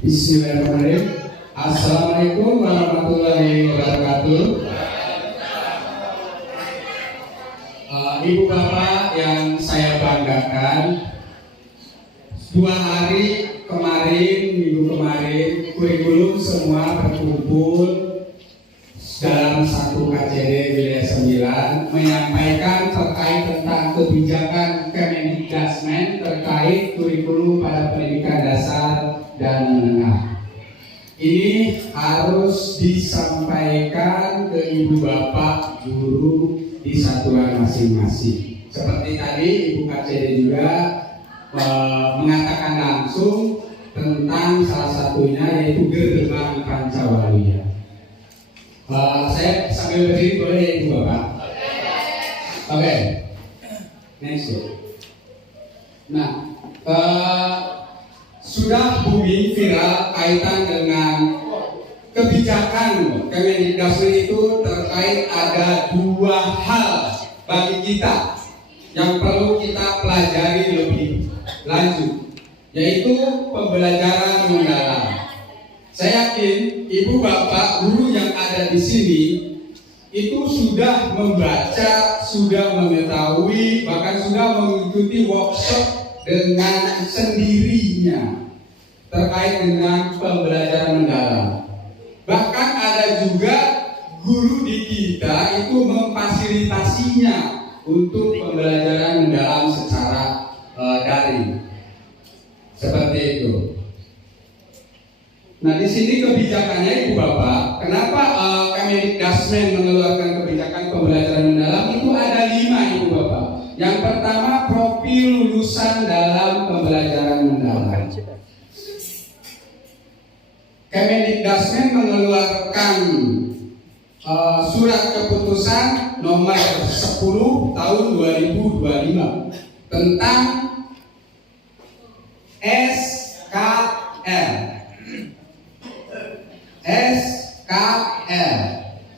Bismillahirrahmanirrahim. Assalamualaikum warahmatullahi wabarakatuh. Ibu bapak yang saya banggakan, 2 hari kemarin, minggu kemarin, kurikulum semua berkumpul dalam satu KJD wilayah 9 menyampaikan terkait tentang kebijakan Kemendikbudrismen terkait kurikulum pada pendidikan dasar dan menengah. Ini harus disampaikan ke ibu bapak guru di satuan masing-masing. Seperti tadi Ibu KJD juga mengatakan langsung tentang salah satunya yaitu gerbang Pancawalya. Saya sambil berdiri boleh ya Ibu Bapak? Oke. Next. Nah, sudah booming viral kaitan dengan kebijakan Kemendikbudrismen itu terkait ada 2 hal bagi kita yang perlu kita pelajari lebih lanjut, yaitu pembelajaran mendalam. Saya yakin ibu bapak guru yang ada di sini itu sudah membaca, sudah mengetahui, bahkan sudah mengikuti workshop dengan sendirinya terkait dengan pembelajaran mendalam. Bahkan ada juga guru di kita itu memfasilitasinya untuk pembelajaran mendalam secara daring. Seperti itu. Nah, di sini kebijakannya Ibu Bapak, kenapa Kemendikbudrismen mengeluarkan kebijakan pembelajaran mendalam itu ada 5 Ibu Bapak. Yang pertama, profil lulusan dalam pembelajaran mendalam. Kemendikbudrismen mengeluarkan surat keputusan nomor 10 tahun 2025 tentang SKL.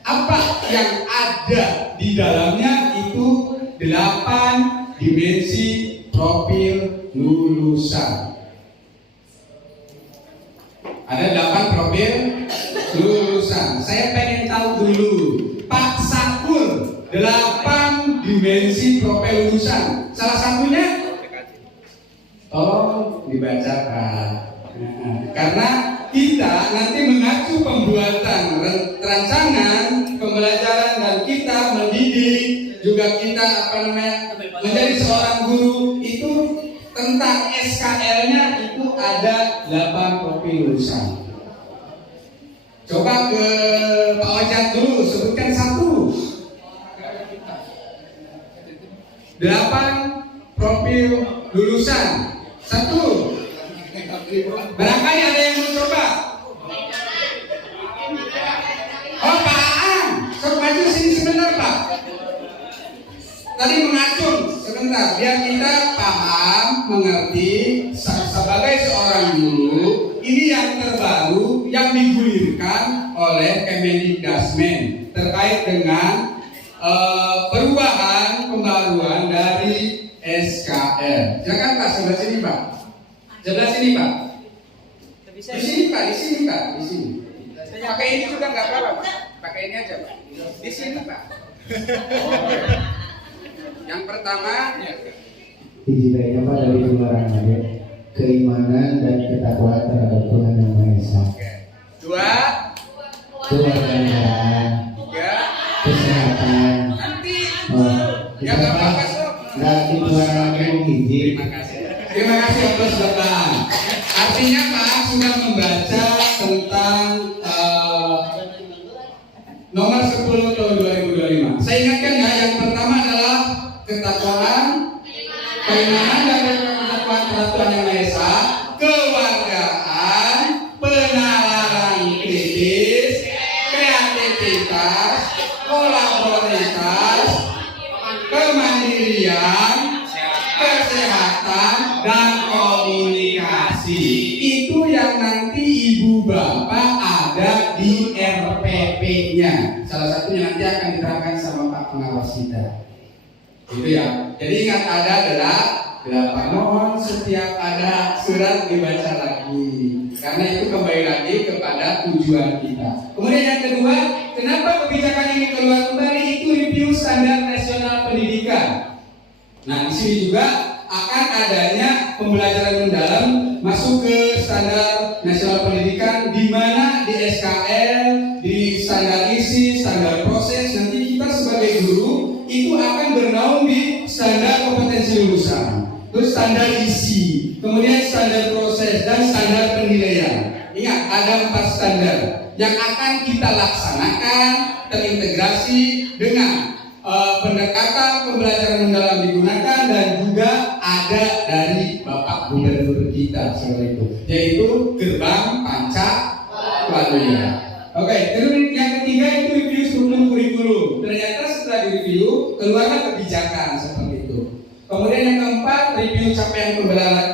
Apa yang ada di dalamnya itu 8 dimensi profil lulusan. Ada 8 profil lulusan. Saya pengen tahu dulu, Pak Sakur, 8 dimensi profil lulusan. Salah satunya tolong dibacakan. Karena kita nanti mengacu pembuatan rancangan pembelajaran dan kita mendidik juga kita menjadi seorang guru itu tentang SKL-nya itu ada 8 profil lulusan. Coba ke Pak Ojat dulu, sebutkan 1. 8 profil lulusan. 1. Barangkali ada yang mau coba. Oh, Pak Aan, sok maju sini sebentar Pak. Tadi mengacung sebentar, biar kita paham, mengerti sebagai seorang guru. Ini yang terbaru yang digulirkan oleh Kemendikbudrismen terkait dengan perubahan pembaruan dari SKL. Jangan Pak, sebelah sini Pak. Sebelah sini Pak. Di sini Pak, di sini Pak, di sini. Pakai ini juga nggak apa-apa Pak. Pakai ini aja Pak. Di sini Pak. Yang pertama, dijiwainya Pak dari pengeluaran aja keimanan dan ketakwaan terhadap Tuhan Yang Maha Esa. 2, kewarganegaraan, 3, kesehatan. nanti Kita Pak nggak dikeluarkan izin. Terima kasih atas Bapak. Artinya Pak sudah membaca tentang nomor 10 tahun 2025. Saya ingatkan ya, yang pertama adalah ketakwaan, keimanan dan ketakwaan terhadap Tuhan Yang Maha Esa, kewargaan, penalaran kritis, kreativitas, kolaborasitas, kemandirian, kesehatan, dan komunikasi. Itu yang nanti ibu bapak ada di RPP-nya. Salah satunya nanti akan diterangkan sama Pak pengawas kita. Itu ya. Jadi ingat ada adalah 8. Mohon setiap ada surat dibaca lagi, karena itu kembali lagi kepada tujuan kita. Kemudian yang kedua, kenapa kebijakan ini keluar kembali? Itu review standar nasional pendidikan. Nah, di sini juga akan adanya pembelajaran mendalam masuk ke standar nasional pendidikan, di mana di SKL, di standar isi, standar proses, nanti kita sebagai guru itu akan bernaung di standar kompetensi lulusan, terus standar isi, kemudian standar proses dan standar penilaian. Ingat, ada 4 standar yang akan kita laksanakan terintegrasi dengan pendekatan pembelajaran mendalam digunakan, dan juga ada dari Bapak Gubernur kita seperti itu, yaitu gerbang Pancawalya. Oke, terus yang ketiga itu review struktur kurikulum. Ternyata setelah direview keluarlah kebijakan seperti itu. Kemudian yang keempat, review capaian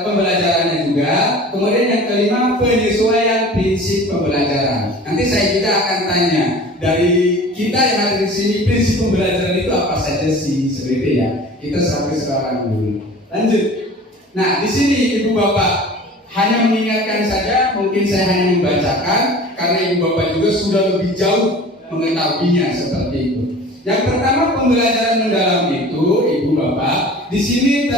pembelajarannya juga. Kemudian yang kelima, penyesuaian prinsip pembelajaran. Nanti saya juga akan tanya dari kita yang ada di sini, prinsip pembelajaran itu apa saja sih sebenarnya ya. Kita sampai sekarang dulu. Lanjut. Nah, di sini Ibu Bapak hanya mengingatkan saja, mungkin saya hanya membacakan karena Ibu Bapak juga sudah lebih jauh mengetahuinya seperti itu. Yang pertama, pembelajaran mendalam itu Ibu Bapak, di sini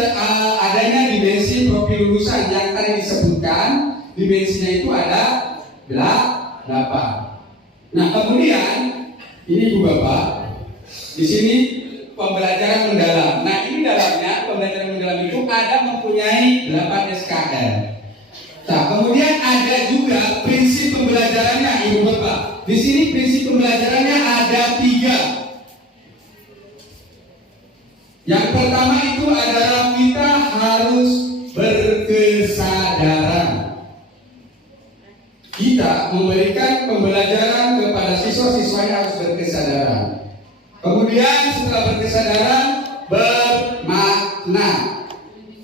adanya dimensi profil lulusan yang tadi disebutkan, dimensinya itu ada 8. Nah, kemudian ini Ibu Bapak, di sini pembelajaran mendalam. Nah, ini dalamnya pembelajaran mendalam itu ada mempunyai 8 SKL. Nah, kemudian ada juga prinsip pembelajarannya Ibu Bapak. Di sini prinsip pembelajarannya ada 3. Yang pertama itu adalah kita harus berkesadaran. Kita memberikan pembelajaran kepada siswa-siswanya harus berkesadaran. Kemudian setelah berkesadaran, bermakna.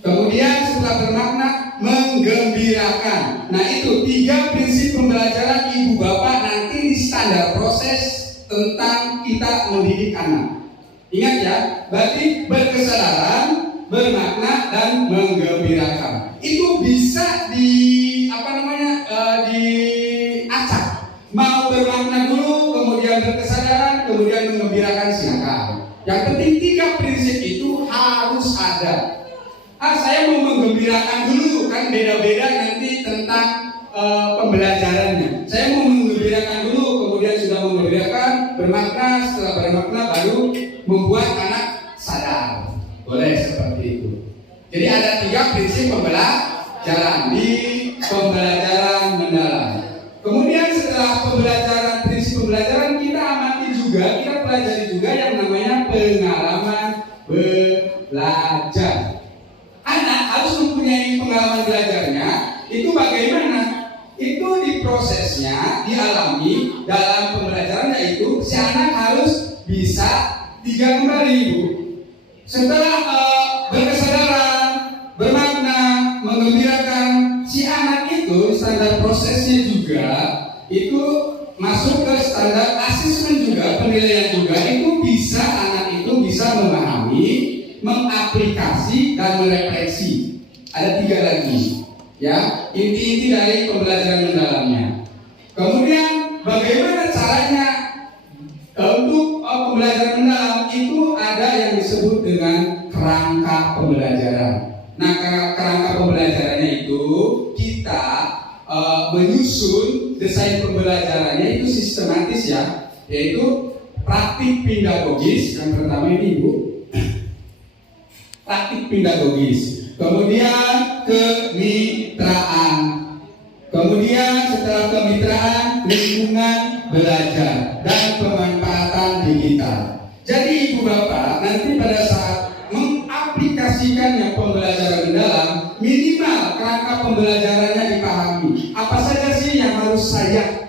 Kemudian setelah bermakna, menggembirakan. Nah, itu 3 prinsip pembelajaran Ibu Bapak nanti di standar proses tentang kita mendidik anak. Ingat ya, berarti berkesadaran, bermakna, dan menggembirakan. Itu bisa diacak. Mau bermakna dulu, kemudian berkesadaran, kemudian menggembirakan, silakan. Yang penting 3 prinsip itu harus ada. Saya mau menggembirakan dulu, kan beda-beda nanti tentang pembelajarannya. Saya mau menggembirakan dulu, kemudian sudah menggembirakan, bermakna, setelah bermakna baru membuat anak sadar. Boleh seperti itu. Jadi ada 3 prinsip pembelajaran di pembelajaran mendalam. Kemudian setelah prinsip pembelajaran, kita amati juga, kita pelajari juga yang namanya pengalaman belajar. Anak harus mempunyai pengalaman belajarnya. Itu bagaimana? Itu di prosesnya, dialami dalam pembelajarannya itu, si anak harus bisa 3 kembali, Ibu. Setelah berkesadaran, bermakna, menggembirakan, si anak itu standar prosesnya juga itu masuk ke standar asesmen juga, penilaian juga. Itu bisa, anak itu bisa memahami, mengaplikasi, dan merefleksi. Ada 3 lagi, ya, inti-inti dari pembelajaran mendalamnya. Kemudian bagaimana caranya untuk pembelajaran mendalam? Itu ada yang disebut dengan kerangka pembelajaran. Nah, kerangka pembelajarannya itu kita menyusun desain pembelajarannya itu sistematis ya, yaitu praktik pedagogis. Yang pertama ini Ibu, praktik pedagogis. Kemudian kemitraan. Kemudian setelah kemitraan, lingkungan belajar dan pemanfaatan digital. Jadi Ibu Bapak nanti pada saat mengaplikasikannya pembelajaran mendalam, minimal kerangka pembelajarannya dipahami. Apa saja sih yang harus saya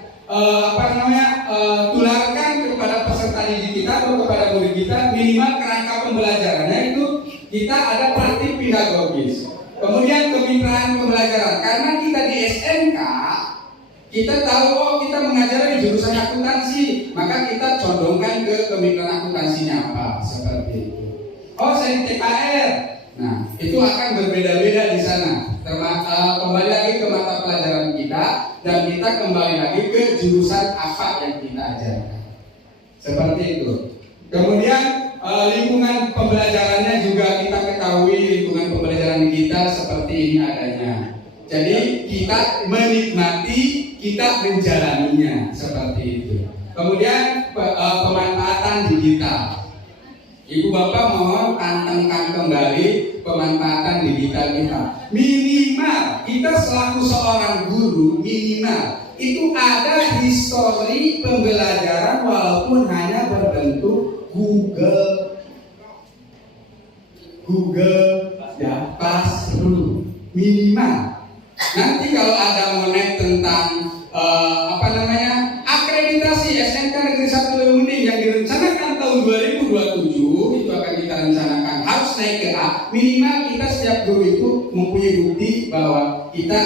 tularkan kepada peserta didik kita atau kepada murid kita? Minimal kerangka pembelajarannya itu kita ada praktik pedagogis. Kemudian kemitraan pembelajaran, karena kita di SMK kita tahu kita mengajar di jurusan akuntansi, maka kita condongkan ke kemitraan akuntansinya apa, seperti itu. Saya di TKR, Nah, itu akan berbeda-beda di sana. Kembali lagi ke mata pelajaran kita, dan kita kembali lagi ke jurusan apa yang kita ajarkan. Seperti itu. Kemudian lingkungan pembelajarannya juga kita ketahui, lingkungan pembelajaran kita seperti ini adanya. Jadi kita menikmati, kita menjalaninya seperti itu. Kemudian pemanfaatan digital. Ibu bapak mohon tantangkan kembali pemanfaatan digital kita. Minimal kita selaku seorang guru, minimal itu ada histori pembelajaran walaupun hanya berbentuk Google ya, Classroom minimal. Nanti kalau ada monet tentang akreditasi SMK Negeri 1 Leeuwending yang direncanakan tahun 2027, itu akan kita rencanakan harus naik ke A. Minimal kita setiap guru itu mempunyai bukti bahwa kita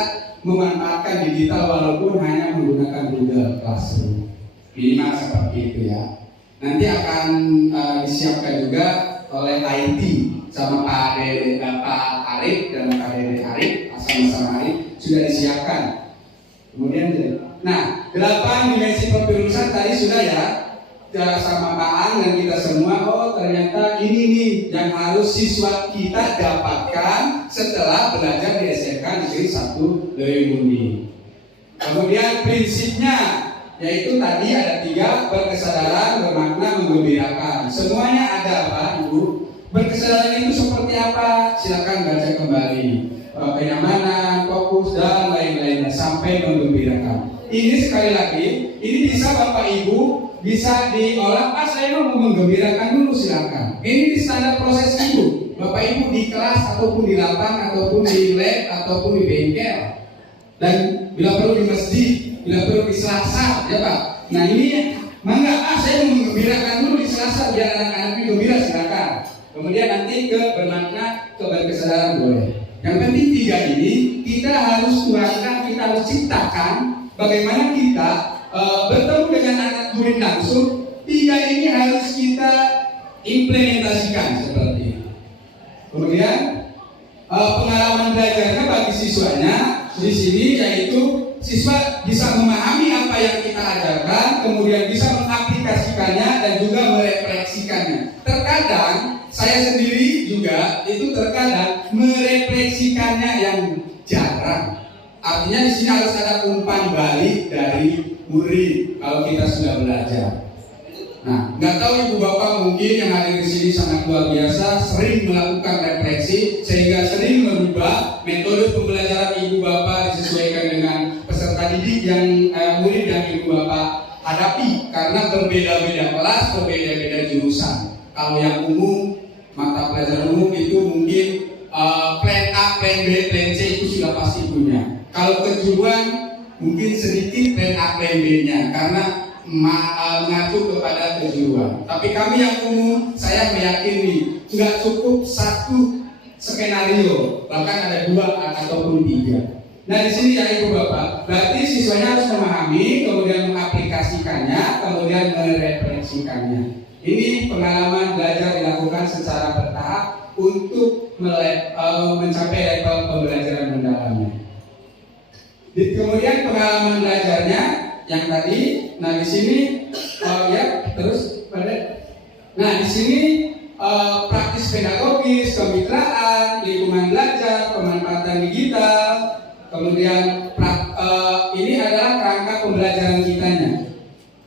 memanfaatkan digital walaupun hanya menggunakan Google Classroom. Minimal seperti itu ya. Nanti akan disiapkan juga oleh IT sama Pak Arif dan Pak Dede Arif, sama-sama Arif sudah disiapkan. Kemudian, nah 8 dimensi penjurusan tadi sudah ya, sama Pak Ang dan kita semua. Oh ternyata ini nih yang harus siswa kita dapatkan setelah belajar di SMK Negeri 1 Leeuwending. Kemudian prinsipnya yaitu tadi ada 3: berkesadaran, bermakna, menggembirakan. Semuanya ada Pak Ibu. Berkesadaran itu seperti apa? Silakan baca kembali. Kenyamanan, fokus dan lain-lainnya sampai menggembirakan. Ini sekali lagi, ini bisa Bapak Ibu bisa diolah. Saya mau menggembirakan dulu, silakan. Ini di standar proses Ibu. Bapak Ibu di kelas ataupun di lapang ataupun di lab ataupun di bengkel, dan bila perlu di masjid, bila perlu di Selasa, ya Pak. Nah ini mangga, saya mau menggembirakan dulu di Selasa biar anak-anak gembira, silakan. Kemudian nanti ke bermakna, ke berkesadaran boleh. Yang penting 3 ini kita harus tuangkan, kita harus ciptakan bagaimana kita bertemu dengan anak murid langsung. 3 ini harus kita implementasikan seperti itu. Kemudian pengalaman belajarnya bagi siswanya di sini yaitu siswa bisa memahami apa yang kita ajarkan, kemudian bisa mengaplikasikannya dan juga merefleksikannya. Terkadang saya sendiri juga itu terkadang merefleksikannya yang jarang. Artinya di sini harus ada umpan balik dari murid kalau kita sudah belajar. Nah, nggak tahu ibu bapak mungkin yang hadir di sini sangat luar biasa, sering melakukan refleksi sehingga sering merubah metode pembelajaran ibu bapak disesuaikan dengan peserta didik yang murid yang ibu bapak hadapi, karena berbeda-beda kelas, berbeda-beda jurusan. Kalau yang umum, mata pelajaran umum itu mungkin plan A, plan B, plan C itu sudah pasti punya. Kalau kejuruan mungkin sedikit plan A, plan B-nya karena mengacu kepada kejuruan. Tapi kami yang umum, saya meyakini nggak cukup 1 skenario, bahkan ada 2 ataupun 3. Nah di sini ya ibu bapak, berarti siswanya harus memahami, kemudian mengaplikasikannya, kemudian merefleksikannya. Ini pengalaman belajar dilakukan secara bertahap untuk mencapai level pembelajaran mendalamnya. Kemudian pengalaman belajarnya yang tadi, nah di sini nah di sini praktis pedagogis, kemitraan, lingkungan belajar, pemanfaatan digital, kemudian ini adalah kerangka pembelajaran kitanya.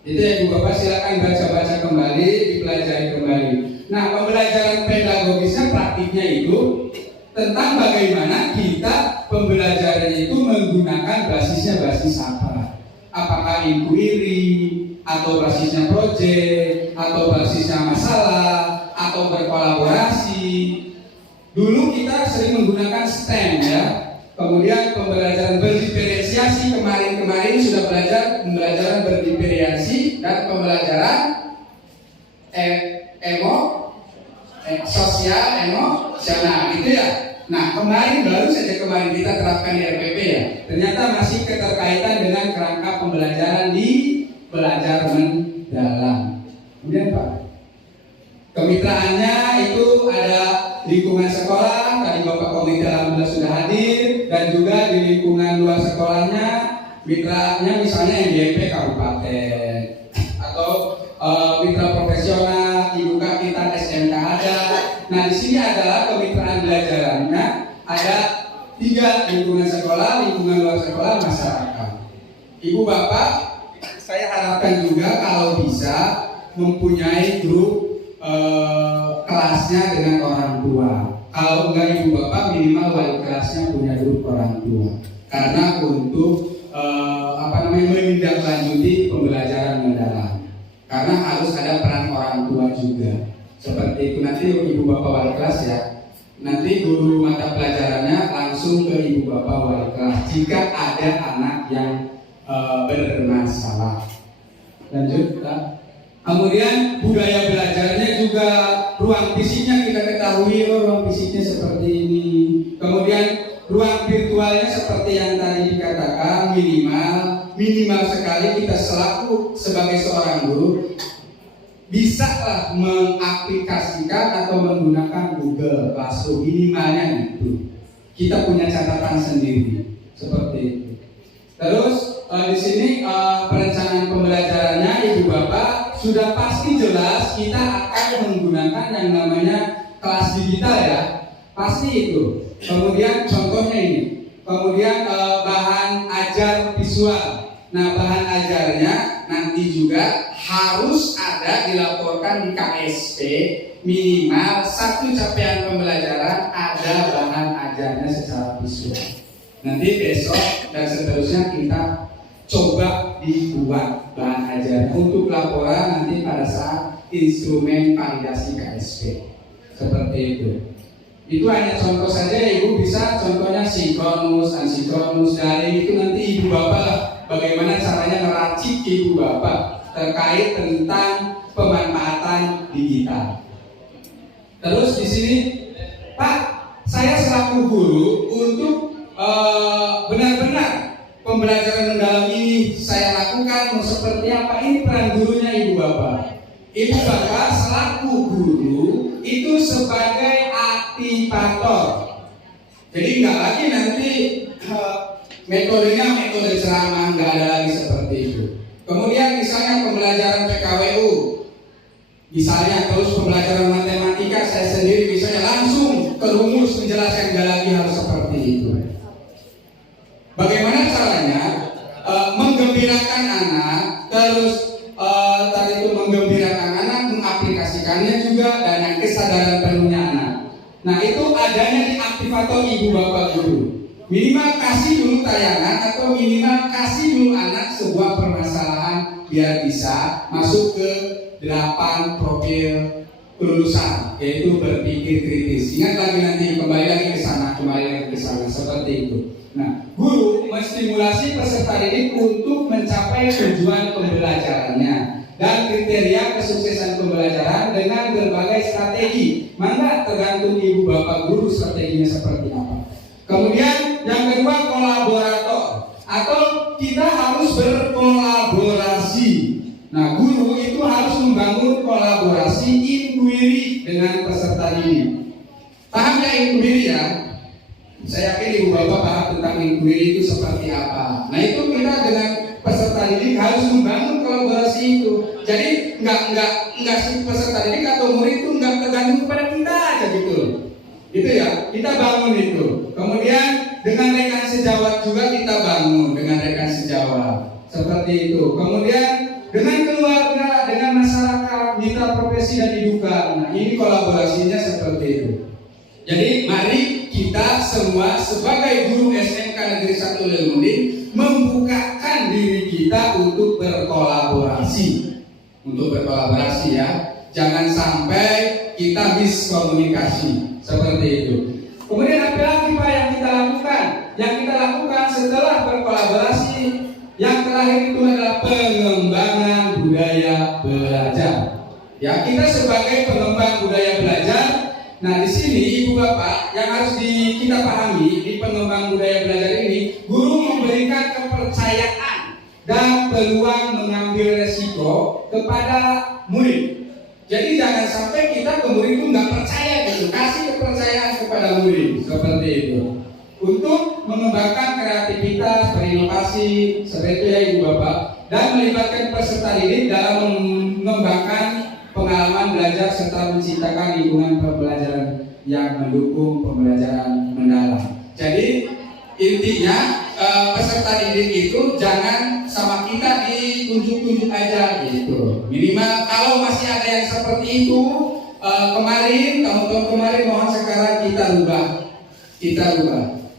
Itu ya ibu bapak, silakan baca-baca kembali, dipelajari kembali. Nah pembelajaran pedagogisnya, praktiknya itu tentang bagaimana kita pembelajaran itu menggunakan basisnya basis apa? Apakah inquiry, atau basisnya project, atau basisnya masalah, atau berkolaborasi. Dulu kita sering menggunakan STEM ya. Kemudian pembelajaran berdiferensiasi, kemarin sudah belajar pembelajaran berdiferensiasi dan pembelajaran sosial emosional gitu ya. Nah baru saja kemarin kita terapkan di RPP ya. Ternyata masih keterkaitan dengan kerangka pembelajaran di belajar mendalam. Kemudian Pak, kemitraannya itu ada lingkungan sekolah, sekolahnya mitranya misalnya MDP kabupaten atau mitra profesional, IUK kita SMK ada. Nah di sini adalah kemitraan belajarannya ada 3, lingkungan sekolah, lingkungan luar sekolah, masyarakat. Ibu bapak, saya harapkan juga kalau bisa mempunyai grup kelasnya dengan orang tua. Kalau enggak ibu bapak minimal wali kelasnya punya grup orang tua. Karena untuk menindaklanjuti pembelajaran mendalam. Karena harus ada peran orang tua juga. Seperti itu nanti ibu bapak wali kelas ya. Nanti guru mata pelajarannya langsung ke ibu bapak wali kelas jika ada anak yang bermasalah. Lanjut, Kak. Kemudian budaya belajarnya juga ruang fisiknya kita ketahui ruang fisiknya seperti ini. Kemudian ruang virtualnya seperti yang tadi dikatakan minimal sekali kita selaku sebagai seorang guru bisa lah mengaplikasikan atau menggunakan Google Classroom minimalnya itu. Kita punya catatan sendiri seperti itu. Terus di sini perencanaan pembelajarannya ibu bapak sudah pasti jelas kita akan menggunakan yang namanya kelas digital ya, pasti itu. Kemudian contohnya ini, kemudian bahan ajar visual. Nah bahan ajarnya nanti juga harus ada dilaporkan di KSP minimal 1 capaian pembelajaran ada bahan ajarnya secara visual. Nanti besok dan seterusnya kita coba dibuat bahan ajarnya untuk laporan nanti pada saat instrumen validasi KSP seperti itu. Itu hanya contoh saja ibu bisa contohnya sinkronus, asinkronus dari itu nanti ibu bapak bagaimana caranya meracik ibu bapak terkait tentang pemanfaatan digital. Terus di sini Pak, saya selaku guru untuk benar-benar pembelajaran mendalam ini saya lakukan mau seperti apa, ini peran gurunya ibu bapak. Ibu bapak selaku guru itu sebagai aktivator. Jadi nggak lagi nanti metodenya metode ceramah, nggak ada lagi seperti itu. Kemudian misalnya pembelajaran PKWU, misalnya terus pembelajaran matematika saya sendiri misalnya langsung ke rumus menjelaskan, nggak lagi harus seperti itu. Bagaimana caranya menggembirakan anak, terus tadi itu menggembirakan anak, mengaplikasikannya juga dan kesadaran penuhnya anak. Nah itu adanya di aktivator ibu bapak guru. Minimal kasih dulu tayangan atau minimal kasih dulu anak sebuah permasalahan biar bisa masuk ke 8 profil kelulusan, yaitu berpikir kritis. Ingat lagi nanti kembali lagi ke sana seperti itu. Nah, guru menstimulasi peserta didik untuk mencapai tujuan pembelajarannya dan kriteria kesuksesan pembelajaran dengan berbagai strategi. Maka tergantung ibu bapak guru strateginya seperti apa. Kemudian yang kedua kolaborator atau kita harus berkolaborasi. Nah, guru itu harus membangun kolaborasi inquiry dengan peserta didik. Paham ya inquiry ya? Saya yakin ibu bapak paham tentang inquiry itu seperti apa. Nah itu kita dengan peserta didik harus membangun kolaborasi itu. Jadi nggak si peserta didik atau murid itu nggak tergantung kepada kita aja gitu. Gitu ya, kita bangun itu. Kemudian dengan rekan sejawat juga kita bangun dengan rekan sejawat seperti itu. Kemudian dengan keluarga, dengan masyarakat, mitra profesi dan diduga. Nah ini kolaborasinya seperti itu. Jadi mari kita semua sebagai guru SMK Negeri 1 Lelmudin membukakan diri kita untuk berkolaborasi. Ya. Jangan sampai kita miskomunikasi seperti itu. Kemudian apa lagi Pak yang kita lakukan? Yang kita lakukan setelah berkolaborasi, yang terakhir itu adalah pengembangan budaya belajar. Ya, kita sebagai pengembang budaya belajar. Nah di sini ibu bapak yang harus kita pahami di pengembang budaya belajar ini, guru memberikan kepercayaan dan peluang mengambil resiko kepada murid. Jadi jangan sampai kita ke murid itu nggak percaya gitu, kasih kepercayaan kepada murid seperti itu. untuk mengembangkan kreativitas, berinovasi, seperti itu ya Ibu Bapak, dan melibatkan peserta didik dalam mengembangkan pengalaman belajar serta menciptakan lingkungan pembelajaran yang mendukung pembelajaran mendalam. Jadi intinya peserta didik itu jangan sama kita ditunjuk-tunjuk aja gitu. Minimal kalau masih ada yang seperti itu tahun-tahun kemarin mohon sekarang kita rubah.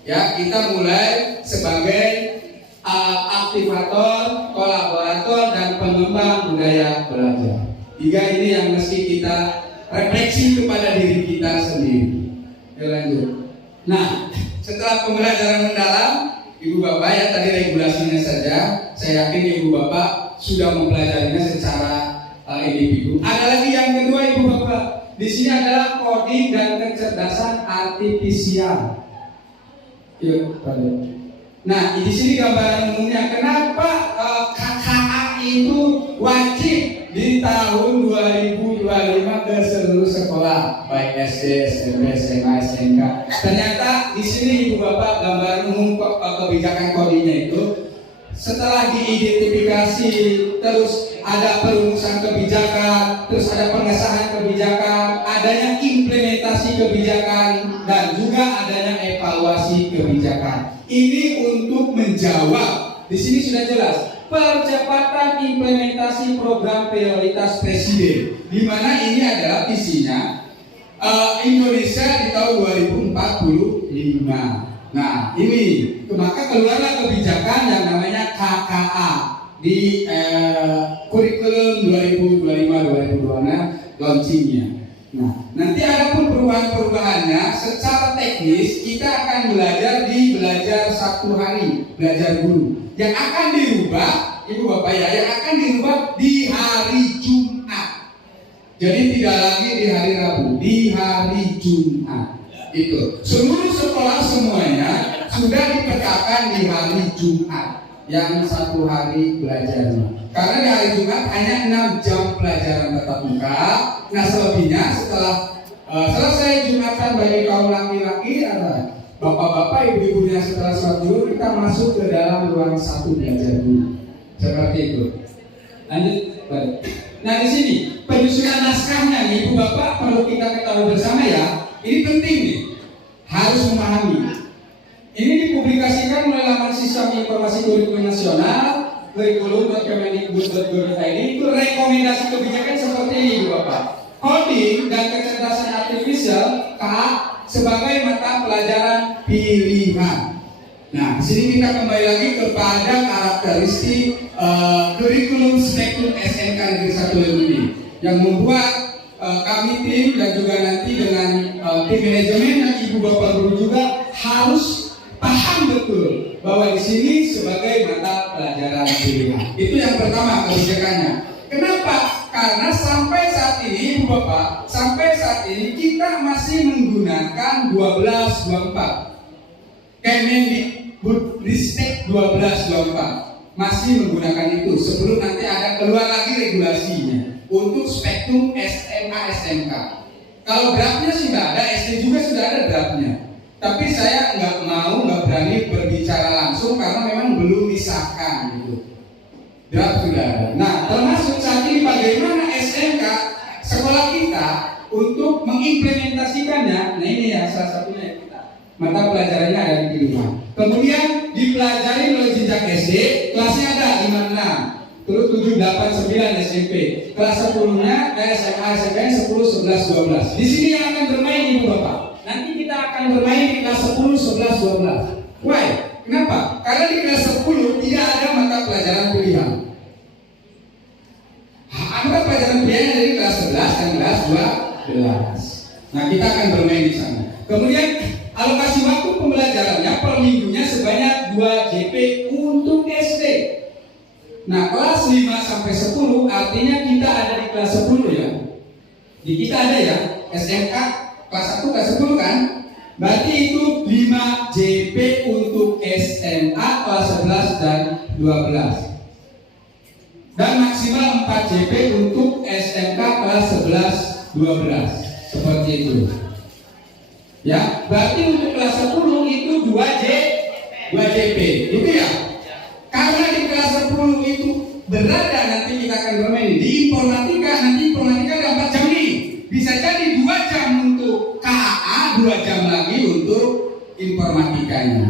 Ya, kita mulai sebagai aktivator, kolaborator, dan pengembang budaya belajar. 3 ini yang mesti kita refleksi kepada diri kita sendiri. Ya, lanjut. Nah, setelah pembelajaran mendalam, Ibu Bapak ya tadi regulasinya saja, saya yakin Ibu Bapak sudah mempelajarinya secara individu. Ada lagi yang kedua Ibu Bapak, di sini adalah coding dan kecerdasan artifisial. Yuk, nah, di sini gambaran umumnya kenapa KKA itu wajib di tahun 2025 ke seluruh sekolah, baik SD, SMP, SMA, SMK. Ternyata di sini Ibu Bapak gambaran umum kebijakan codingnya itu setelah diidentifikasi, terus ada perumusan kebijakan, terus ada pengesahan kebijakan, adanya implementasi kebijakan, dan juga adanya evaluasi kebijakan. Ini untuk menjawab, di sini sudah jelas, percepatan implementasi program prioritas Presiden, di mana ini adalah visinya Indonesia di tahun 2045. Nah, ini maka keluarlah kebijakan yang namanya KKA di kurikulum 2025-2026 launchingnya. Nah, nanti ada pun perubahan-perubahannya secara teknis kita akan belajar 1 hari belajar guru. Yang akan dirubah, Ibu Bapak ya, yang akan dirubah di hari Jumat. Jadi tidak lagi di hari Rabu, di hari Jumat. Itu seluruh sekolah semuanya sudah dipetakan di hari Jumat yang 1 hari belajarnya. Karena di hari Jumat hanya 6 jam pelajaran tatap muka. Nah, selebihnya setelah selesai Jumatan bagi kaum laki-laki, ada bapak-bapak, ibu-ibunya setelah sholat dulu kita masuk ke dalam ruang 1 belajar dulu. Seperti itu. Lanjut. Nah, di sini penyusunan naskahnya nih, Ibu Bapak perlu kita ketahui bersama ya. Ini penting nih, harus memahami. Ini dipublikasikan melalui laman Sistem Informasi Kurikulum Nasional, kurikulum.kemendikbud.go.id. Itu rekomendasi kebijakan seperti ini, Ibu Bapak. Coding dan kecerdasan artifisial KA sebagai mata pelajaran pilihan. Nah, di sini kita kembali lagi kepada karakteristik kurikulum spektrum SMK Negeri 1 Lelundi yang membuat kami tim dan juga nanti dengan tim manajemen dan Ibu Bapak Guru juga harus paham betul bahwa di sini sebagai mata pelajaran pilihan. Itu yang pertama kebijakannya. Kenapa? Karena sampai saat ini Ibu Bapak, sampai saat ini kita masih menggunakan 1224. Kemendikbudristek 1224 masih menggunakan itu sebelum nanti ada keluar lagi regulasinya untuk spektrum SMA SMK. Kalau draftnya sudah ada, SD juga sudah ada draftnya. Tapi saya nggak berani berbicara langsung karena memang belum disahkan gitu. Draft sudah ada. Nah, termasuk saat ini bagaimana SMK sekolah kita untuk mengimplementasikannya. Nah, ini ya salah satunya kita. Mata pelajarannya ada di pilihan. Kemudian dipelajari melalui jenjang SD, kelasnya ada 5, 6. Terus 7, 8, 9 SMP. Kelas 10-nya SMA, SMK 10, 11, 12. Di sini yang akan bermain Ibu Bapak. Nanti kita akan bermain di kelas 10, 11, 12. Why? Kenapa? Karena di kelas 10 tidak ada mata pelajaran pilihan. Mata pelajaran pilihan dari kelas 11 dan kelas 12. Nah, kita akan bermain di sana. Kemudian alokasi waktu pembelajarannya per minggunya sebanyak 2 JP untuk SD. Nah, kelas 5 sampai 10 artinya kita ada di kelas 10 ya. Di kita ada ya, SMK kelas 1 kelas 10 kan? Berarti itu 5 JP untuk SMA kelas 11 dan 12. Dan maksimal 4 JP untuk SMK kelas 11 12. Seperti itu. Ya, berarti untuk kelas 10 itu 2JP, gitu ya. Karena di kelas 10 itu berada, nanti kita akan bermain di informatika, nanti informatika ada 4 jam nih. Bisa jadi 2 jam untuk KA, 2 jam lagi untuk informatikanya.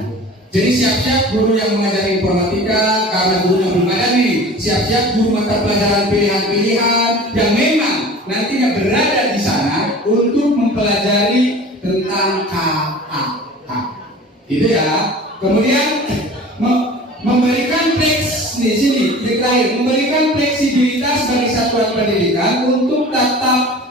Jadi siap-siap guru yang mengajar informatika, karena gurunya belum ada nih. Siap-siap guru mata pelajaran pilihan-pilihan yang memang nantinya berada di sana untuk mempelajari tentang KA. Gitu ya. Kemudian memberikan di sini, terakhir, memberikan fleksibilitas bagi satuan pendidikan untuk tetap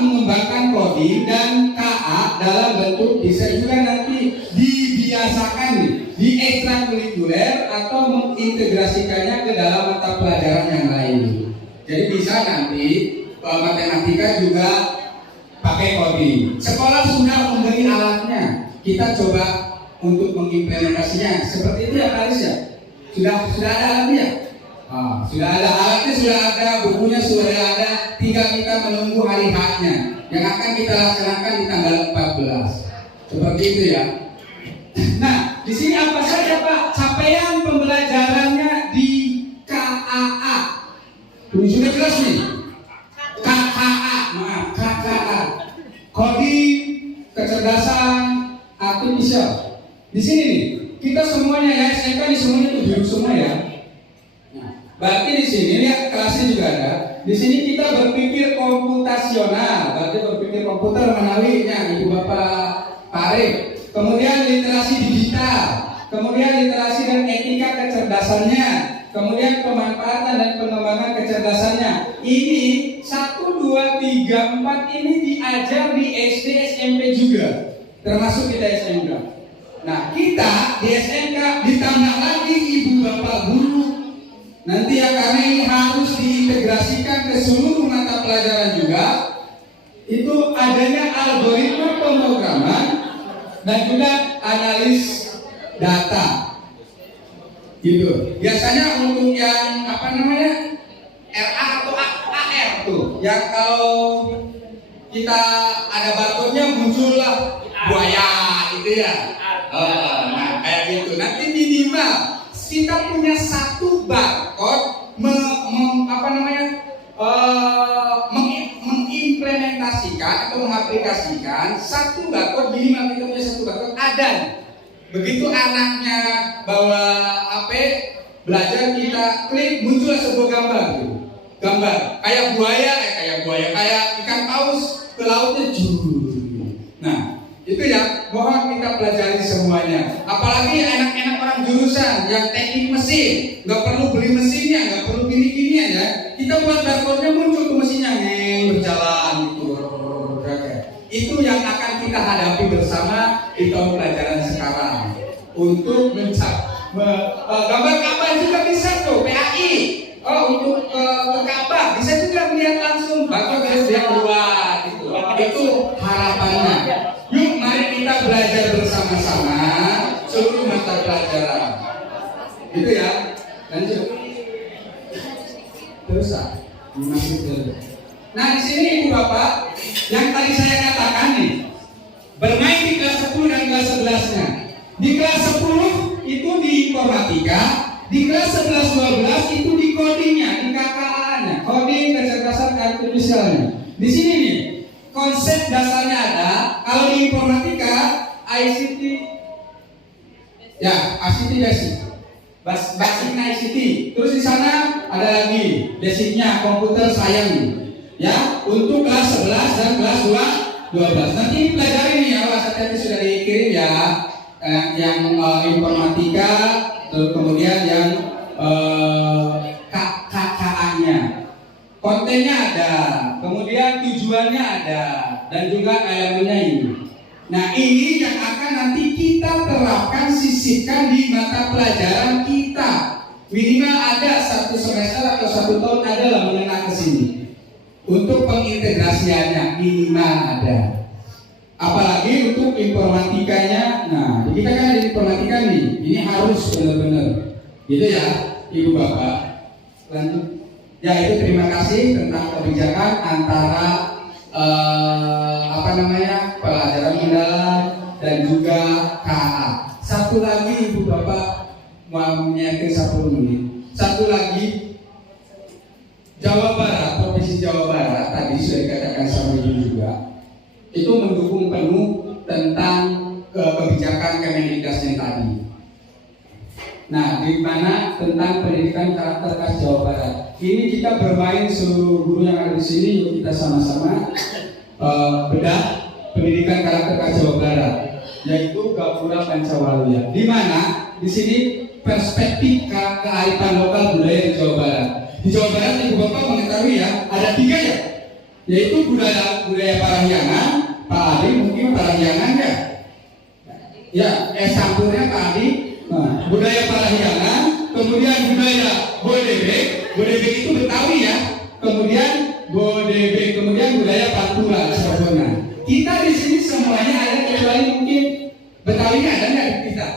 mengembangkan coding dan KA dalam bentuk bisa juga nanti dibiasakan nih, di ekstrakurikuler atau mengintegrasikannya ke dalam mata pelajaran yang lain. Jadi bisa nanti matematika juga pakai coding. Sekolah sudah memberi alatnya, kita coba untuk mengimplementasinya. Seperti itu ya Pak Aris ya? Sudah ada alatnya? Sudah ada alatnya, sudah ada bukunya, sudah ada. Tinggal kita menunggu hari haknya yang akan kita laksanakan di tanggal 14. Seperti itu ya. Nah, di sini apa saja Pak capaian pembelajarannya di KAA? Ini sudah jelas nih. KKA. Coding, kecerdasan artificial. Di sini nih, kita semuanya ya, SMK ini semuanya itu biru semua ya. Nah, berarti di sini lihat kelasnya juga ada. Di sini kita berpikir komputasional, berarti berpikir komputer menawinya Ibu Bapak Farid. Kemudian literasi digital, kemudian literasi dan etika kecerdasannya, kemudian pemanfaatan dan pengembangan kecerdasannya. Ini 1, 2, 3, 4 ini diajar di SD SMP juga, termasuk kita SMK. Nah, kita di SMK ditambah lagi Ibu Bapak guru. Nanti ya, karena ini harus diintegrasikan ke seluruh mata pelajaran juga. Itu adanya algoritma pemrograman dan juga analis data. Gitu. Biasanya untuk yang RA atau AR tuh, yang kalau kita ada barcode-nya muncullah buaya itu ya. Nah, kayak gitu. Nanti minimal kita punya satu barcode mengimplementasikan atau mengaplikasikan satu barcode, minimal kita punya satu barcode ada. Begitu anaknya bawa HP belajar, kita klik muncullah sebuah gambar tuh. Gambar kayak buaya, kayak ikan paus ke lautnya Nah, itu ya, mohon kita pelajari semuanya. Apalagi anak-anak orang jurusan yang teknik mesin, nggak perlu beli mesinnya, nggak perlu gini-ginian ya. Kita buat barcode-nya muncul ke mesinnya, berjalan gitu. Itu yang akan kita hadapi bersama di tahun pelajaran sekarang. Untuk gambar Ka'bah juga bisa tuh, PAI. Untuk ke Ka'bah bisa juga melihat langsung, barcode dia keluar gitu. Itu harapannya. Yuk mari kita belajar bersama-sama seluruh mata pelajaran. Gitu ya. Lanjut. Terus Nah, di sini Ibu Bapak, yang tadi saya katakan nih, bermain di kelas 10 dan kelas 11-nya. Di kelas 10 itu di informatika, di kelas 11-12 itu di codingnya, di KKA-nya, coding kecerdasan artificialnya. Di sini nih, konsep dasarnya ada. Kalau di informatika, ICT, ya ICT basicnya ICT. Terus di sana ada lagi basicnya komputer science. Ya, untuk kelas 11 dan kelas 12. Nanti pelajari nih ya, tadi sudah dikirim ya, yang informatika, kemudian yang KKA-nya. Kontennya ada, kemudian tujuannya ada, dan juga elemennya ini. Nah, ini yang akan nanti kita terapkan, sisipkan di mata pelajaran kita. Minimal ada 1 semester atau 1 tahun ada lah mengenai ke sini. Untuk pengintegrasiannya minimal ada. Apalagi untuk informatikanya. Nah, kita kan ada informatika nih. Ini harus benar-benar. Gitu ya, Ibu Bapak. Lanjut. Ya, itu terima kasih tentang kebijakan antara pelajaran mendalam dan juga KA. Satu lagi Ibu Bapak mau menyiapkan 10 menit. Satu lagi Jawa Barat, Provinsi Jawa Barat tadi sudah dikatakan sama Ibu juga, itu mendukung penuh tentang kebijakan Kemendiknas yang tadi. Nah, di mana tentang pendidikan karakter khas Jawa Barat. Ini kita bermain seluruh guru yang ada di sini, yuk kita sama-sama bedah pendidikan karakter khas Jawa Barat, yaitu Gapura Pancawaluya. Di mana di sini perspektif kearifan lokal budaya di Jawa Barat. Di Jawa Barat Ibu Bapak mengetahui ya, ada 3 ya, yaitu budaya Parahyangan. Pak Adi mungkin Parahyangan ya. Ya, campurnya Pak Adi. Nah, budaya Parahyangan, kemudian budaya Bodebek. Bodebek itu Betawi ya. Kemudian Bodebek, kemudian budaya Pantura, Cirebon. Kita di sini semuanya ada kecuali mungkin Betawinya ada nggak di kita?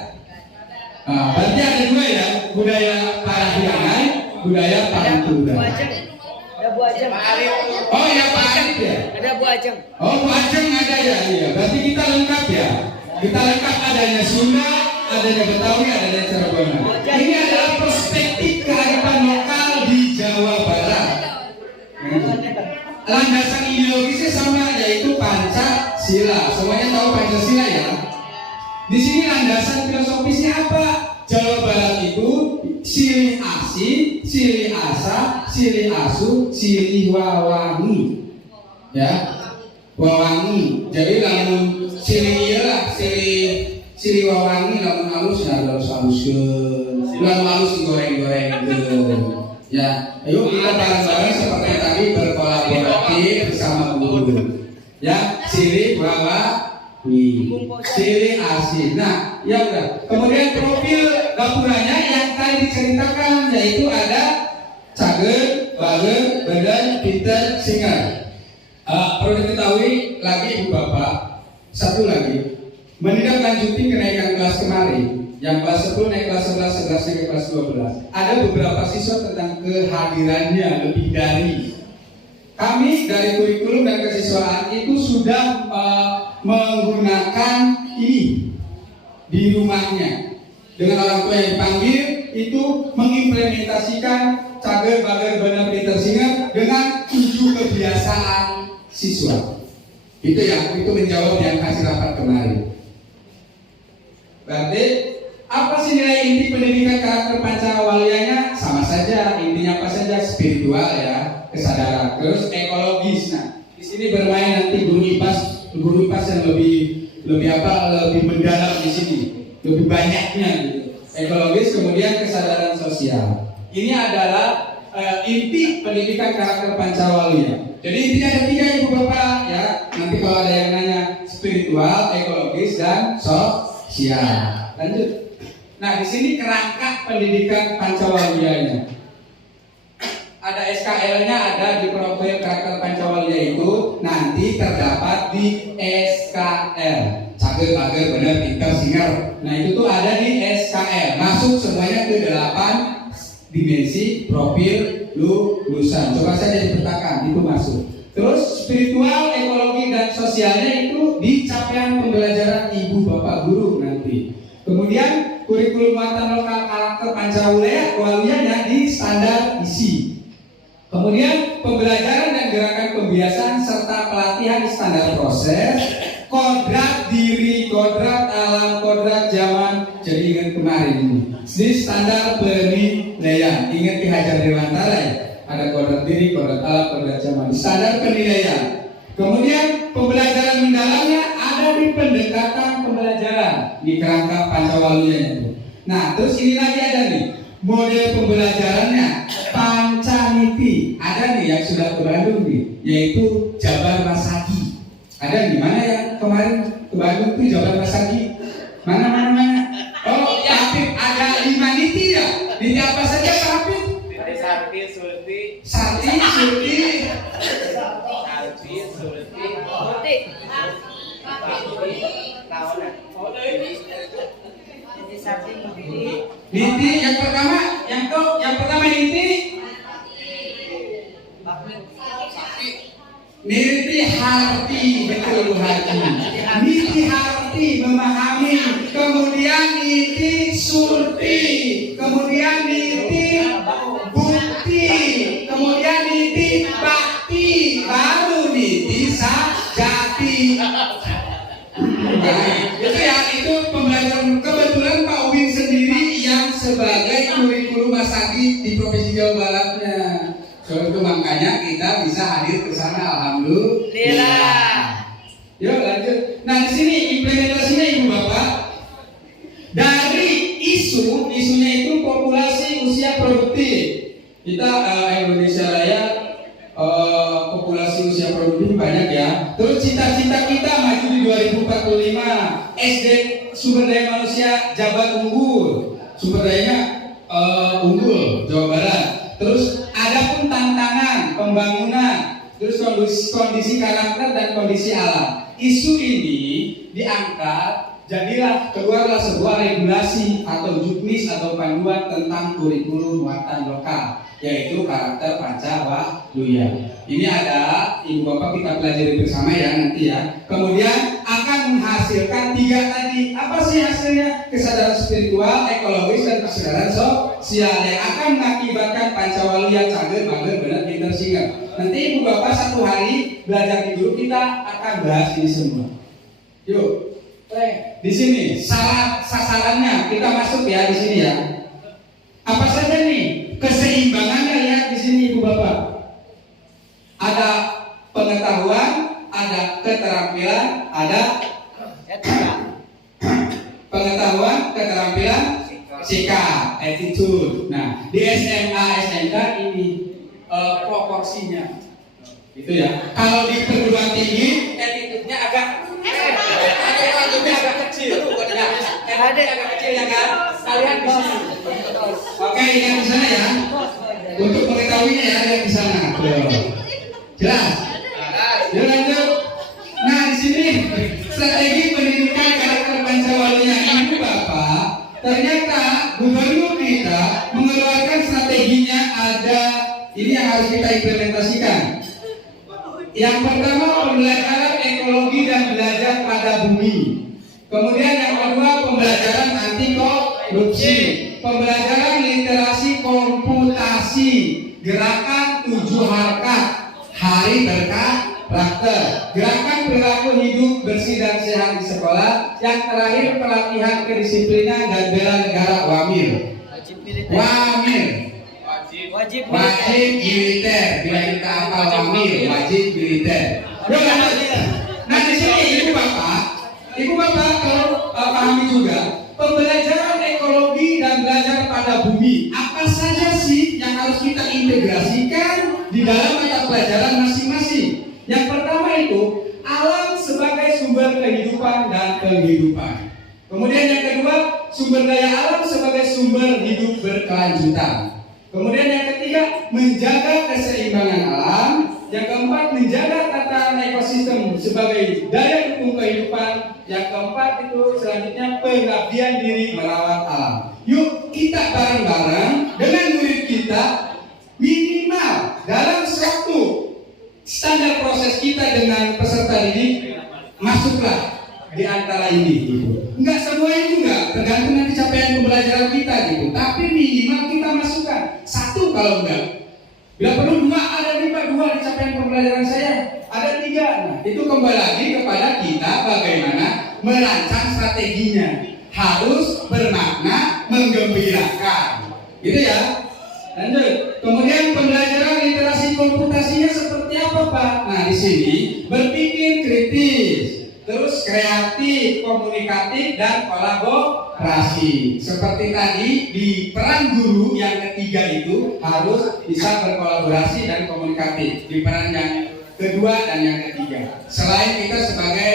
Nah, berarti ada 2 ya, budaya Parahyangan, budaya Pantura. Ada Bu Ajeng. Oh ya Pak Arif ya. Ada Bu Ajeng. Oh Bu Ajeng ada ya, iya. Berarti kita lengkap ya. Kita lengkap, adanya Sunda, adanya Betawi, adanya Cirebon. Ini adalah perspektif kearifan lokal di Jawa Barat. Landasan ideologisnya sama, yaitu Pancasila. Semuanya tahu Pancasila ya. Di sini landasan filosofisnya apa? Jawa Barat itu silih asi, silih asa, silih asu, silih wawangi. Ya, wawangi. Jadi lamun silih iyalah, silih wawangi lamun halus ya halus lamun halus goreng-goreng ya. Ayo kita bareng-bareng seperti tadi berkolaborasi bersama guru. Ya, silih wawangi, silih asi. Nah, ya udah. Kemudian profil gapuranya yang tadi diceritakan, yaitu ada Cager, Bager, Bedan, Pinter, Singer. Perlu diketahui lagi Ibu Bapak, satu lagi, menindaklanjuti kenaikan kelas kemarin, yang kelas 10 naik kelas 11, 11 naik kelas 12. Ada beberapa siswa tentang kehadirannya lebih dari. Kami dari kurikulum dan kesiswaan itu sudah menggunakan ini di rumahnya. Dengan orang tua yang dipanggil itu mengimplementasikan Cager, Bager, Benar, Pinter, Singer dengan 7 kebiasaan siswa. Itu ya, itu menjawab yang hasil rapat kemarin. Berarti apa sih nilai inti pendidikan karakter Pancawaliyanya? Sama saja, intinya apa saja? Spiritual ya, kesadaran. Terus ekologis. Nah, di sini bermain nanti guru IPAS yang lebih mendalam di sini, lebih banyaknya gitu. Ekologis, kemudian kesadaran sosial. Ini adalah inti pendidikan karakter Pancawalya. Jadi intinya ada 3 Ibu Bapak ya. Nanti kalau ada yang nanya, spiritual, ekologis, dan sosial. Lanjut. Nah, di sini kerangka pendidikan Pancawalyanya. Ada SKL-nya, ada di profil karakter Pancawalya itu nanti terdapat di SKL. Cager, Bager, Benar, Pinter, Singer. Nah, itu tuh ada di SKL. Masuk semuanya ke 8 dimensi profil lulusan. Coba saja dipetakan, itu masuk. Terus spiritual, ekologi, dan sosialnya itu di capaian pembelajaran Ibu Bapak guru nanti. Kemudian kurikulum muatan lokal karakter Pancawalya di standar isi. Kemudian pembelajaran dan gerakan pembiasaan serta pelatihan di standar proses, kodrat diri, kodrat alam, kodrat zaman. Jadi ingat kemarin ini di standar penilaian. Ingat di Hajar Dewantara ya, ada kodrat diri, kodrat alam, kodrat zaman di standar penilaian. Kemudian pembelajaran mendalamnya ada di pendekatan pembelajaran di kerangka Pancawalya itu. Nah, terus ini lagi ada nih model pembelajarannya Pancaniti. Ada nih yang sudah ke Bandung nih, yaitu Jabar Masagi. Ada di mana ya kemarin ke Bandung tuh Jabar Masagi? Mana? Oh ya, Hafid, ada 5 niti ya. Niti apa saja Pak Hafid? Sarti, Sulti, Sarti, Sulti, niti yang pertama niti. Niti Harti, betul Bu Haji. Niti Harti memahami, kemudian Niti Surti, kemudian Niti Bukti, kemudian Niti Bakti, baru Niti Sajati. Nah, itu ya, itu pembelajaran. Kebetulan Pak Win sendiri yang sebagai kurikulum Masagi di Provinsi Jawa Baratnya. So, itu makanya kita bisa hadir ke sana, alhamdulillah. Yuk lanjut. Nah, di sini implementasinya Ibu Bapak. Dari isunya itu populasi usia produktif. Kita Indonesia Raya populasi usia produktif banyak ya. Terus cita-cita kita maju di 2045. SD sumber daya manusia Jabar unggul. Sumber dayanya unggul Jawa Barat. Terus ada pun tantangan pembangunan, terus kondisi karakter dan kondisi alam. Isu ini diangkat, jadilah keluarlah sebuah regulasi atau juknis atau panduan tentang kurikulum muatan lokal, yaitu karakter Pancawalya. Ini ada Ibu Bapak kita pelajari bersama ya nanti ya. Kemudian akan menghasilkan 3 tadi. Apa sih hasilnya? Kesadaran spiritual, ekologis dan kesadaran sosial yang akan mengakibatkan Pancawalya cager, mager, benar, pintar, singkat. Nanti Ibu Bapak satu hari belajar di guru kita akan bahas ini semua. Yuk, di sini sasarannya kita masuk ya di sini ya. Apa saja nih keseimbangannya lihat di sini Ibu Bapak. Ada pengetahuan, ada keterampilan, ada pengetahuan, keterampilan, sikap, attitude. Nah, di SMA, SMK ini proporsinya, itu ya. Kalau di perguruan tinggi, attitude-nya agak kecil. Agak kecil ya kan? Kalian di sini. Oke, ingat di sana ya. Untuk mengetahuinya ya, lihat di sana. Jelas? Yuk lanjut. Nah, di sini strategi pendidikan karakter Pancawalya Ibu Bapak. Ternyata gubernur kita mengeluarkan strateginya ada. Ini yang harus kita implementasikan. Yang pertama pembelajaran ekologi dan belajar pada bumi. Kemudian yang kedua pembelajaran anti korupsi, pembelajaran literasi komputasi, gerakan 7 harkat, hari berkarakter, gerakan perilaku hidup bersih dan sehat di sekolah. Yang terakhir pelatihan kedisiplinan dan bela negara WAMIL. Wajib militer. Bila kita apa WAMIL, wajib militer. Yuk lanjut. Nah di sini Ibu Bapak kalau pahami juga pembelajaran ekologi dan belajar pada bumi. Apa saja sih yang harus kita integrasikan di dalam mata pelajaran masing-masing? Yang pertama itu alam sebagai sumber kehidupan dan penghidupan. Kemudian yang kedua sumber daya alam sebagai sumber hidup berkelanjutan. Kemudian yang ketiga menjaga keseimbangan alam. Yang keempat menjaga tatanan ekosistem sebagai daya dukung kehidupan. Yang keempat itu selanjutnya pengabdian diri merawat alam. Yuk kita bareng-bareng dengan murid kita minimal dalam suatu standar proses kita dengan peserta didik masuklah di antara ini gitu. Enggak semuanya juga tergantung nanti capaian pembelajaran kita gitu. Tapi minimal kita masukkan 1 kalau enggak. Bila perlu 2, ada 5, 2 di capaian pembelajaran saya, ada 3. Nah, itu kembali lagi kepada kita bagaimana merancang strateginya. Harus bermakna, menggembirakan. Gitu ya. Lanjut. Kemudian pembelajaran literasi komputasinya seperti apa, Pak? Nah, di sini berpikir kritis, terus kreatif, komunikatif dan kolaborasi. Seperti tadi di peran guru yang ketiga itu harus bisa berkolaborasi dan komunikatif. Di peran yang kedua dan yang ketiga. Selain kita sebagai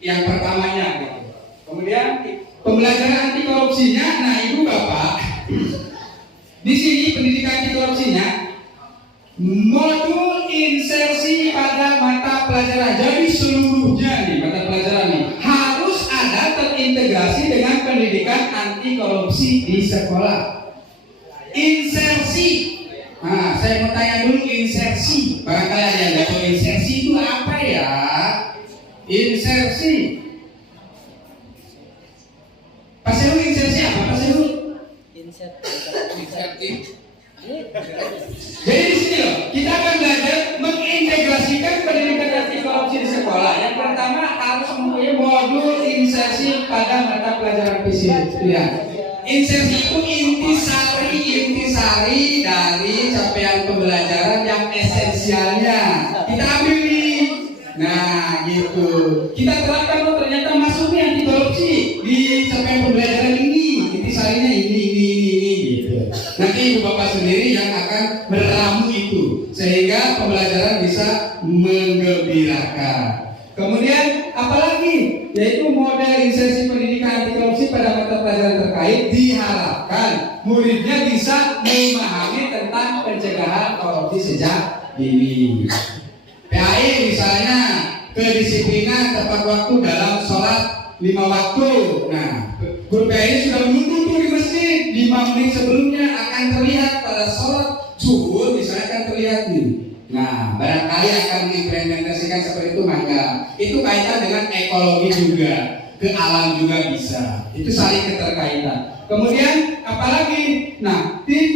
yang pertamanya gitu. Kemudian pembelajaran anti korupsinya, nah Ibu Bapak, di sini pendidikan anti korupsinya modul insersi pada mata pelajaran. Jadi seluruhnya nih mata pelajaran nih harus ada terintegrasi dengan pendidikan anti korupsi di sekolah. Insersi Nah, saya mau tanya dulu insersi. Barangkali ada yang nggak tahu insersi itu apa ya? Insersi. Pak Seru, insersi apa Pak Seru? Insert. Jadi di sini loh, kita akan belajar mengintegrasikan pendidikan anti korupsi di sekolah. Yang pertama harus mempunyai modul insersi pada mata pelajaran pilihan. Insersi itu intisari dari capaian pembelajaran yang esensialnya. Kita ambil nih. Nah, gitu. Kita terapkan loh, ternyata masuknya anti korupsi di capaian pembelajaran ini. Intisarinya ini gitu. Nanti ibu bapak sendiri yang akan meramu itu sehingga pembelajaran bisa menggembirakan. Kemudian apalagi yaitu model insersi pendidikan anti korupsi pada mata pelajaran terkait diharapkan muridnya bisa memahami tentang pencegahan korupsi sejak dini. PAI misalnya kedisiplinan tepat waktu dalam sholat 5 waktu. Nah, guru PAI sudah menunggu tuh di masjid 5 menit sebelumnya akan terlihat pada sholat zuhur misalnya akan terlihat nih. Nah, barangkali akan diimplementasikan seperti itu maka itu kaitan dengan ekologi juga, ke alam juga bisa. Itu saling keterkaitan. Kemudian apalagi? Nah, tim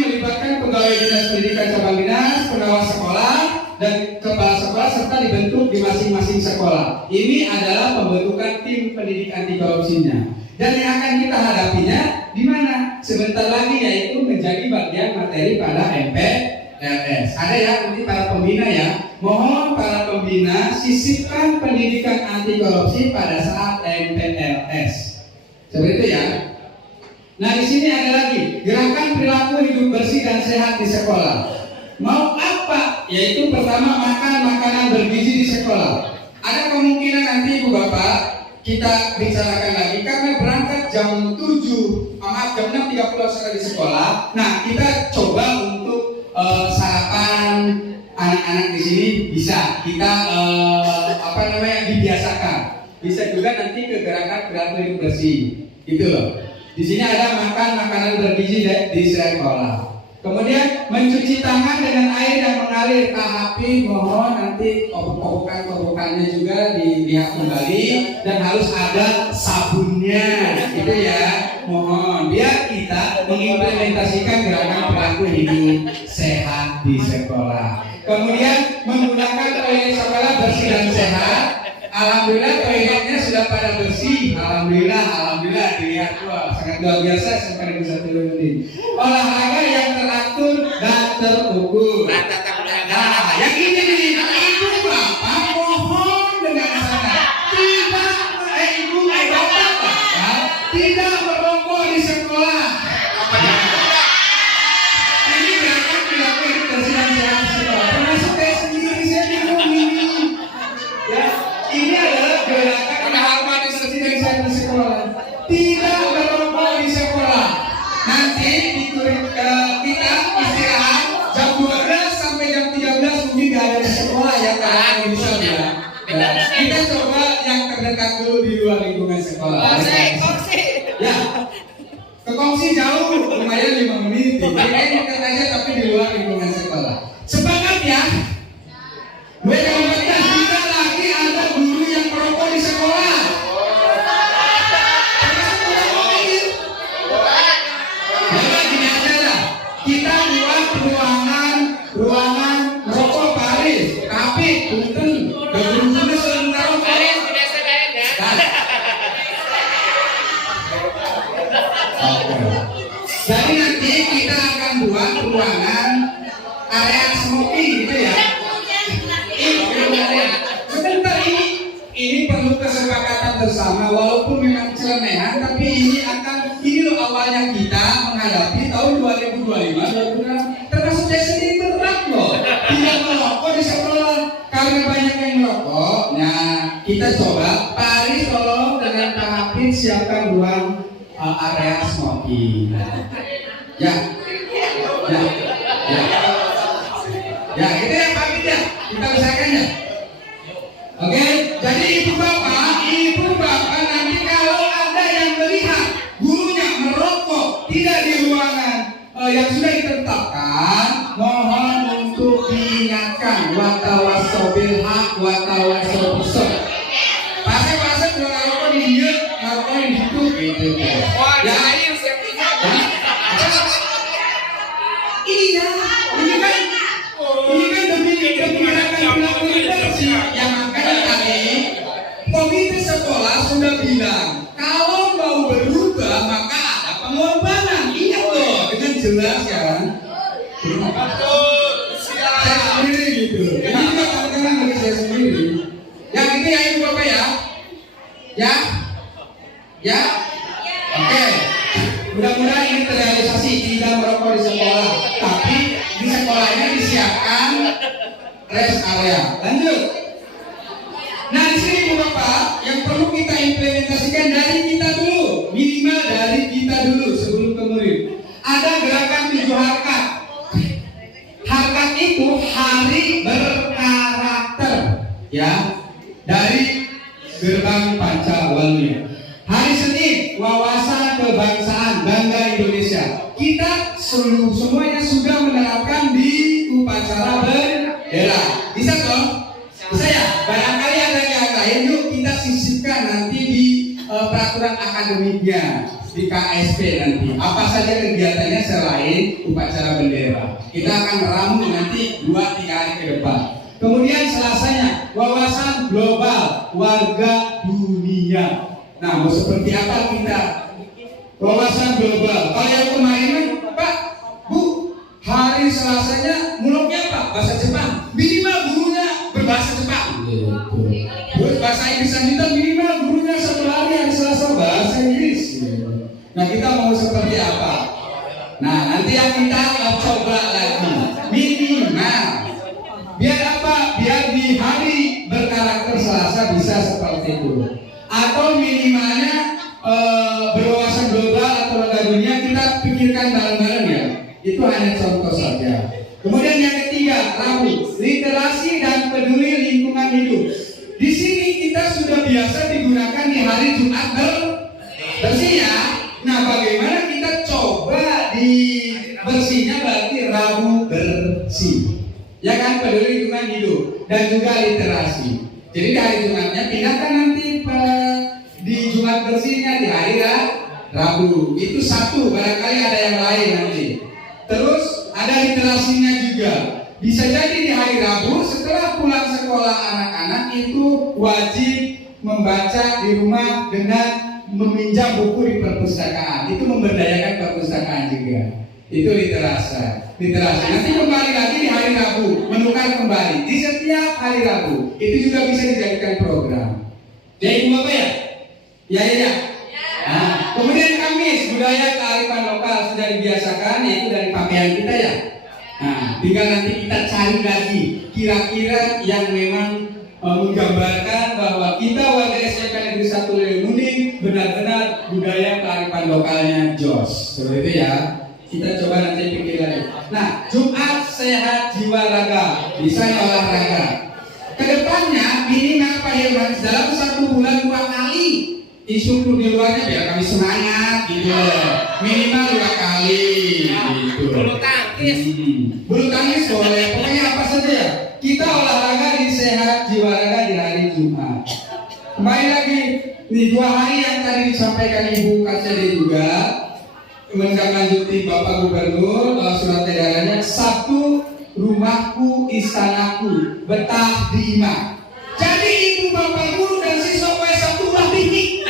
melibatkan pegawai dinas pendidikan cabang dinas, pengawas sekolah dan kepala sekolah serta dibentuk di masing-masing sekolah. Ini adalah pembentukan tim pendidikan anti korupsinya. Dan yang akan kita hadapinya di mana? Sebentar lagi yaitu menjadi bagian materi pada MPLS. Ada ya nanti para pembina ya. Mohon para pembina sisipkan pendidikan anti korupsi pada saat MPLS. Seperti itu ya. Nah di sini ada lagi gerakan perilaku hidup bersih dan sehat di sekolah. Mau apa? Yaitu pertama makan makanan bergizi di sekolah. Ada kemungkinan nanti ibu bapak kita bicarakan lagi karena berangkat jam 6.30 sudah di sekolah. Nah kita coba untuk sarapan anak-anak di sini bisa kita dibiasakan. Bisa juga nanti ke gerakan perilaku hidup bersih, gitu loh. Di sini ada makan makanan bergizi di sekolah. Kemudian mencuci tangan dengan air yang mengalir. Tapi mohon nanti kobokan-kobokannya juga dilihat kembali dan harus ada sabunnya, gitu ya. Mohon biar kita mengimplementasikan gerakan perilaku hidup sehat di sekolah. Kemudian menggunakan toilet sekolah bersih dan sehat. Alhamdulillah toiletnya sudah pada bersih. Alhamdulillah dilihat wah sangat luar biasa sekali bisa turun ini. Olahraga yang teratur dan terukur. Nah, yang ini nih, ibu bapak mohon dengan sangat tidak merokok di sekolah. Ini gerakan perilaku hidup bersih dan sehat di sekolah. Termasuk saya sendiri saya bingung ini. Ya, ini adalah gerakan harmonisasi dari saya di sekolah. Tidak merokok di sekolah. Nanti kita istirahat jam 12 sampai jam 13 mungkin gak ada di sekolah ya kan bisa ya. Kita coba yang terdekat dulu di luar lingkungan sekolah. Ya, ke kongsi jauh lumayan 5 menit. Jadi dekat aja tapi di luar lingkungan sekolah. Sepakat ya? Gue kalau tidak lagi ada guru yang merokok di sekolah. Jadi gini aja dah. Kita buat ruangan merokok Paris. Tapi punten, guru-guru sering merokok. Paris sudah sedang ya. Jadi nanti kita akan buat ruangan area smoking gitu ya. Sebentar ini perlu kesepakatan bersama walaupun memang celemehan tapi ini loh awalnya kita menghadapi tahun 2025 termasuk saya sendiri berat loh tidak merokok di sekolah karena banyak yang merokok. Nah kita coba Paris tolong dengan Pak Hafid siapkan ruang area smoking. Ya itu ya Pak Hafid ya kita usahakan ya. Oke, jadi ibu bapak nanti kalau ada yang melihat gurunya merokok tidak di ruangan yang sudah ditetapkan, mohon untuk diingatkan watawasau bil haq watawasau bis sabr. Pasal jual rokok di dia, rokok di situ gitu. Wah, Ya, jahil siap ini. iya, ini kan demi gerakan literasi yang makanya tadi komite sekolah sudah bilang kalau mau berubah maka ada pengorbanan. Ingat loh dengan jelas kan. Saya sendiri gitu. Ini juga tantangan bagi saya sendiri. Yang itu ya ibu bapak ya. Ya. Oke. Mudah-mudahan ini terrealisasi tidak merokok di sekolah, tapi di sekolahnya disiapkan rest area. Lanjut. Nah di sini ibu bapak yang perlu kita implementasikan dari kita dulu, minimal dari kita dulu sebelum ke murid. Ada gerakan 7 harkat. Harkat itu hari berkarakter, ya, dari gerbang Pancawalnya. Hari Senin wawasan kebangsaan bangga Indonesia. Kita semuanya sudah menerapkan di upacara bendera. Bisa toh? Bisa ya? Barangkali ada yang lain, yuk kita sisipkan nanti di peraturan akademiknya di KSP nanti. Apa saja kegiatannya selain upacara bendera. Kita akan ramu nanti 2-3 hari ke depan. Kemudian Selasanya wawasan global warga dunia. Nah, mau seperti apa kita? Wawasan global. Kalau yang kemarin Pak, Bu, hari Selasanya mulutnya apa? Bahasa Jepang. Minimal gurunya berbahasa Jepang. Bahasa Inggris kita minimal gurunya 1 hari Selasa bahasa Inggris. Nah, kita mau seperti apa? Nah, nanti yang kita coba lagi minimal. Biar apa? Biar di hari berkarakter Selasa bisa seperti itu. Atau minimalnya berwawasan global atau warga dunia kita pikirkan bareng-bareng ya. Itu hanya contoh saja. Kemudian yang ketiga, Rabu, literasi dan peduli lingkungan hidup. Di sini kita sudah biasa digunakan di hari Jumat bersih ya. Nah, bagaimana kita coba di bersihnya berarti Rabu bersih. Ya kan, peduli lingkungan hidup dan juga literasi. Jadi di hari Jumatnya pindahkan nanti di Jumat bersihnya di hari Rabu. Itu satu, barangkali ada yang lain nanti. Terus ada literasinya juga. Bisa jadi di hari Rabu setelah pulang sekolah anak-anak itu wajib membaca di rumah dengan meminjam buku di perpustakaan. Itu memberdayakan perpustakaan juga. Itu literasi. Nanti kembali lagi di hari Rabu, menukar kembali di setiap hari Rabu. Itu juga bisa dijadikan program. Ya ibu bapak ya? Ya. Nah, kemudian Kamis, budaya kearifan lokal sudah dibiasakan, yaitu dari pakaian kita ya. Nah, tinggal nanti kita cari lagi kira-kira yang memang menggambarkan bahwa kita warga SMK Negeri 1 Lemuning benar-benar budaya kearifan lokalnya jos. Seperti itu ya. Kita coba nanti pikir lagi. Nah, Jumat sehat jiwa raga, bisa olahraga. Kedepannya minimal Pak Hilman dalam 1 bulan 2 kali instruktur di luarnya biar kami semangat gitu. Minimal 2 kali gitu. Bulu tangkis. Bulu tangkis boleh, pokoknya apa saja ya. Kita olahraga di sehat jiwa raga di hari Jumat. Kembali lagi nih 2 hari yang tadi disampaikan Ibu Katsede juga menindaklanjuti Bapak Gubernur surat edarannya 1 rumahku istanaku betah di imah. Jadi ibu bapak guru dan siswa PS1 udah bikin.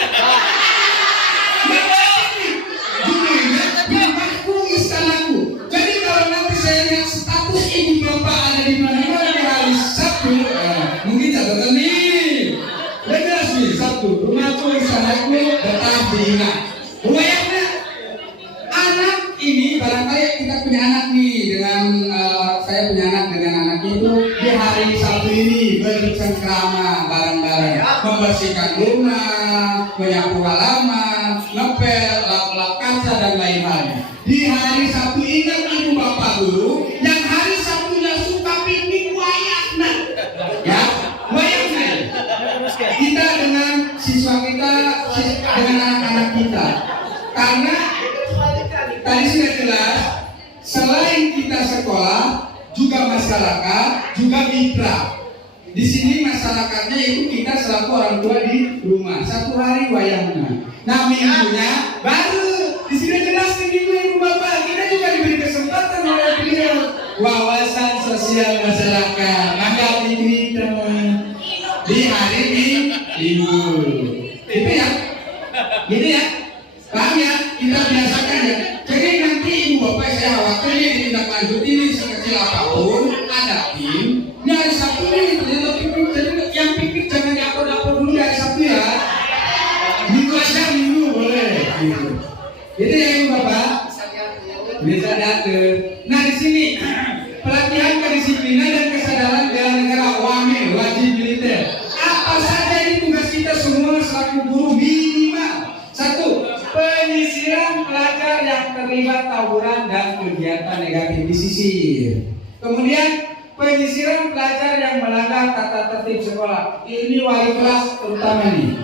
Judulnya rumahku istanaku. Jadi kalau nanti saya lihat status ibu bapak ada di mana-mana di hari Sabtu, mungkin catatan nih. Udah jelas nih Sabtu. Rumahku istanaku betah di imah. Bayangnya anak ini barangkali kita punya anak nih dengan saya punya anak dengan anak itu di hari Sabtu ini bercengkrama bareng-bareng membersihkan rumah, menyapu halaman, ngepel, lap-lap kaca dan lain halnya. Di hari Sabtu ingat ibu bapak guru yang hari Sabtunya suka piknik wayangna. Ya, wayangna. Kita dengan siswa kita dengan anak-anak kita. Karena tadi sudah jelas Selain kita sekolah, juga masyarakat, juga mitra. Di sini masyarakatnya itu kita selaku orang tua di rumah. Satu hari wayangnya. Nah minggunya baru di sini jelas nih minggu ibu bapak. Kita juga diberi kesempatan oleh beliau. Wawasan sosial masyarakat. Maka ini teman di hari minggu. Itu ya, gitu ya. Paham ya? Kita biasakan ya. Jadi nanti ibu bapak saya khawatir ini ditindaklanjuti ini sekecil apapun ada tim. Ini hari Sabtu nih, ternyata piknik. Jadi yang piknik jangan diupload dulu hari Sabtu ya. Minggu aja minggu boleh. Gitu. Jadi ya ibu bapak bisa diatur. Nah di sini pelatihan kedisiplinan dan kesadaran bela negara wajib militer. Apa saja ini tugas kita semua selaku guru minimal. Satu, penyisiran pelajar yang terlibat tawuran dan kegiatan negatif disisir. Kemudian penyisiran pelajar yang melanggar tata tertib sekolah. Ini wali kelas terutama nih.